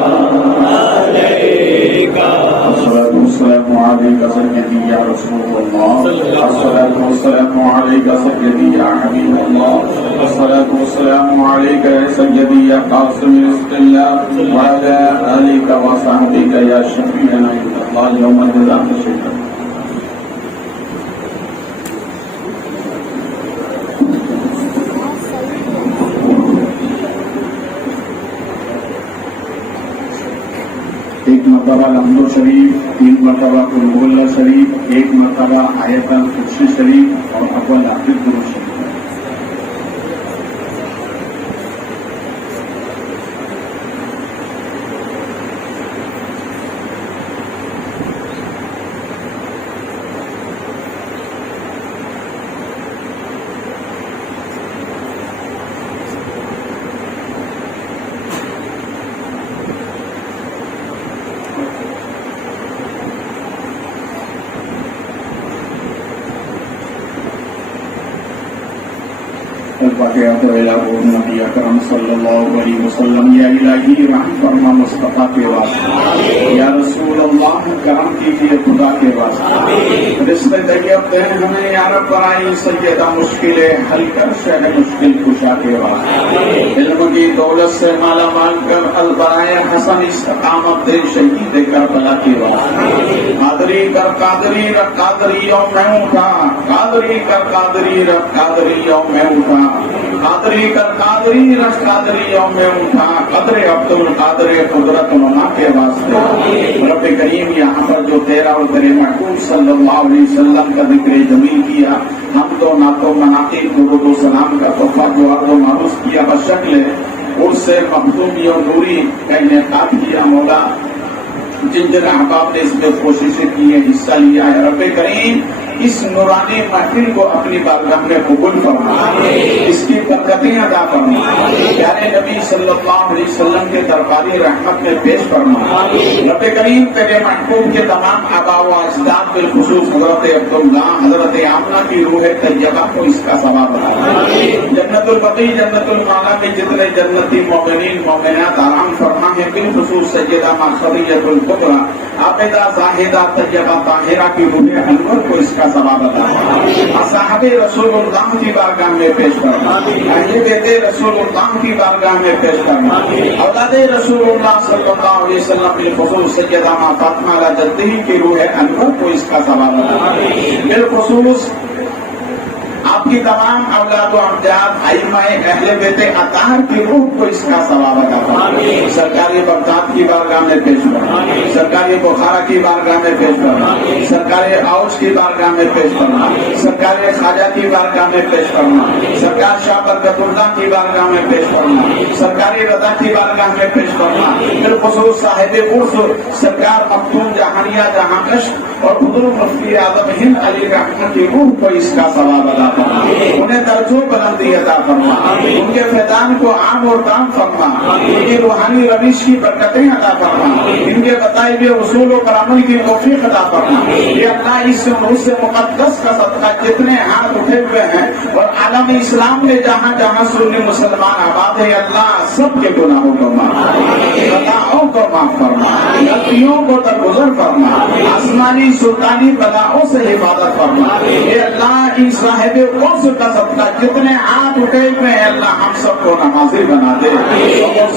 علیکہ السلام علیکم سیدی یا رسول اللہ الصلاۃ والسلام علیک سیدی یا حبیب اللہ الصلاۃ والسلام علیک سیدی یا قاسم رزق اللہ وعلی آلک وصحبک یا شفیعنا عند اللہ یوم الجزاء شکرا ایک مرتبہ لمدو شریف 3 مرتبہ قل اللہ شریف 1 مرتبہ آیت الکرسی شریف اور اول آخر درود شریف الفاتحة إلى النبي أكرم صلی اللہ علیہ وسلم. یا الہی رحم فرما مصطفیٰ کے واسطے، یا رسول اللہ کرم کیجیے خدا کے واسطے. رزق طیب دیں ہمیں یا رب برائی سیدہ مشکلیں حل کر، شہ مشکل کشا کے واسطے. علم کی دولت سے مالا مال کر، البرائے حسن استقامت دے شہید کربلا کے واسطے. قادری کر قادری رکھ قادریوں میں اٹھا، قادری کر قادری رکھ قادریوں میں اٹھا، قادری کر قادری رکھ قادریوں میں اٹھا. قدر عبد القادر قدرت نما کے واسطے. رب کریم یہاں پر جو تیرا اور تیرے محبوب صلی اللہ علیہ وسلم کا ذکر جمیل کیا، ہم تو نعتوں مناقب درود و سلام کا تحفہ دعا و معروف کیا بشکل اس سے مخدومی اور نوری کا انعقاد کیا. مولا جن جن احباب نے اس میں کوششیں کی ہیں، حصہ لیا ہے، رب کریم اس نورانی محفل کو اپنی بارگاہ میں قبول فرما، اس کی برکتیں عطا فرما، پیارے نبی صلی اللہ علیہ وسلم کے درباری رحمت میں پیش فرما. رب کریم تیرے محبوب کے تمام آبا و اجداد بالخصوص حضرت عبداللہ حضرت آمنہ کی روح طیبہ کو اس کا ثواب بنا. جنت البقیع جنت المعلا میں جتنے جنتی مومنین مومنات آرام فرما ہے، بالخصوص سیدہ خدیجہ الکبریٰ عابدہ زاہدہ طیبہ طاہرہ کی روح انور کو اس کا ثواب عطا فرما. اصحاب رسول اللہ کی بارگاہ میں پیش فرما، اہل بیت رسول اللہ کی بارگاہ میں پیش فرما، اولاد رسول اللہ صلی اللہ علیہ وسلم بالخصوص سیدہ فاطمہ علی جدہ کی روح انور کو اس کا ثواب عطا فرما. بالخصوص آپ کی تمام اولاد و امجاد ائمہ اہل بیت اطہار کی روح کو اس کا ثواب عطا فرما. سرکاری بغداد کی بارگاہ میں پیش فرما، سرکاری بخارا کی بارگاہ میں پیش فرما، سرکاری اوس کی بارگاہ میں پیش فرما، سرکاری خواجہ کی بارگاہ میں پیش فرما، سرکار شاہ برکت اللہ کی بارگاہ میں پیش فرما، سرکاری رضا کی بارگاہ میں پیش فرما. بالخصوص صاحب عرس سرکار مختوم جہانیہ جہاں کش اور بزرگ مفتی اعظم ہند علی رحمت کی روح کو اس کا ثواب عطا فرما. انہیں درجوں بلندی عطا فرما، ان کے فیضان کو عام اور تام فرما، ان کی روحانی روش کی برکتیں عطا فرما، ان کے بتائے ہوئے اصول و پر عمل کی توفیق عطا فرما. یہ اللہ اس روح سے مقدس کا صدقہ جتنے ہاتھ اٹھے ہوئے ہیں اور عالم اسلام میں جہاں جہاں سنی مسلمان آباد ہے، اللہ سب کے گناہوں کو معاف فرما، خطاؤں کو معاف فرما، غلطیوں کو درگزر فرما، آسمانی سلطانی بلاؤں سے حفاظت فرما. یہ اللہ ان صاحب قرص کا صدقہ جتنے ہاتھ اٹھے ہوئے ہیں، اللہ ہم سب کو نمازی بنا دے،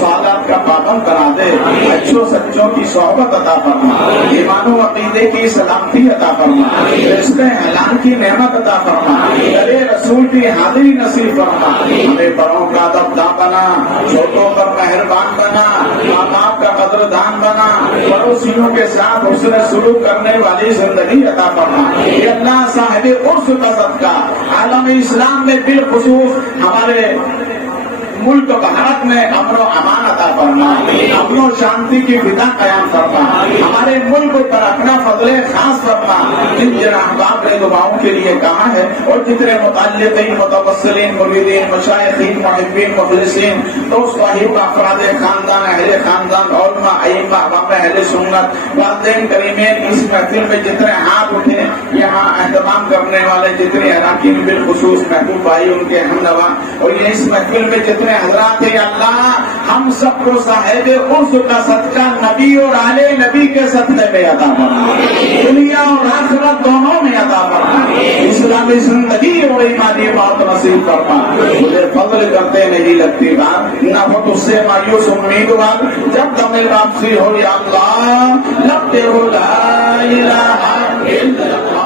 سعادت کا پابند کرا دے، اچھوں سچوں کی صحبت عطا فرما، ایمان و عقیدے کی سلامتی عطا فرما، رزق حلال کی نعمت عطا فرما، درے رسول کی حاضری نصیب فرما. ہمیں بڑوں کا ادب بنا، چھوٹوں پر مہربان بنا، ماں باپ کا قدردان بنا، پڑوسیوں کے ساتھ حسن سلوک کرنے والی زندگی عطا فرما. یہ اللہ صاحب عرس کا صدقہ عالم اسلام میں بالخصوص ہمارے ملک بھارت میں امن و امان عطا فرما، امن و شانتی کی فضا قیام فرما، ہمارے ملک پر اپنا فضل خاص فرما. جن جن احباب نے دعاؤں کے لیے کہا ہے اور جتنے متعلقین متوسلین مریدین مشائخین محبین مخلصین دوست صاحب افراد خاندان اہل خاندان علماء ائمہ عوام اہل سنت والدین کریمین اس محفل میں جتنے ہاتھ اٹھے، یہاں اہتمام کرنے والے جتنے اراکین بالخصوص محبوب بھائی ان کے ہمنوا اور یہ اس محفل میں جتنے حضرات ہیں، اللہ ہم سب کو صاحب عرس کا صدقہ نبی اور آل نبی کے صدقے میں عطا فرما، دنیا اور آخرت دونوں میں عطا فرما، اسلامی زندگی اور ایمانی موت نصیب فرما. مجھے فضل کرتے نہیں لگتی بات، نہ ہو تجھ سے مایوس امیدوار، جب دم واپسی ہو یا اللہ لگتے ہو لا الہ الا اللہ.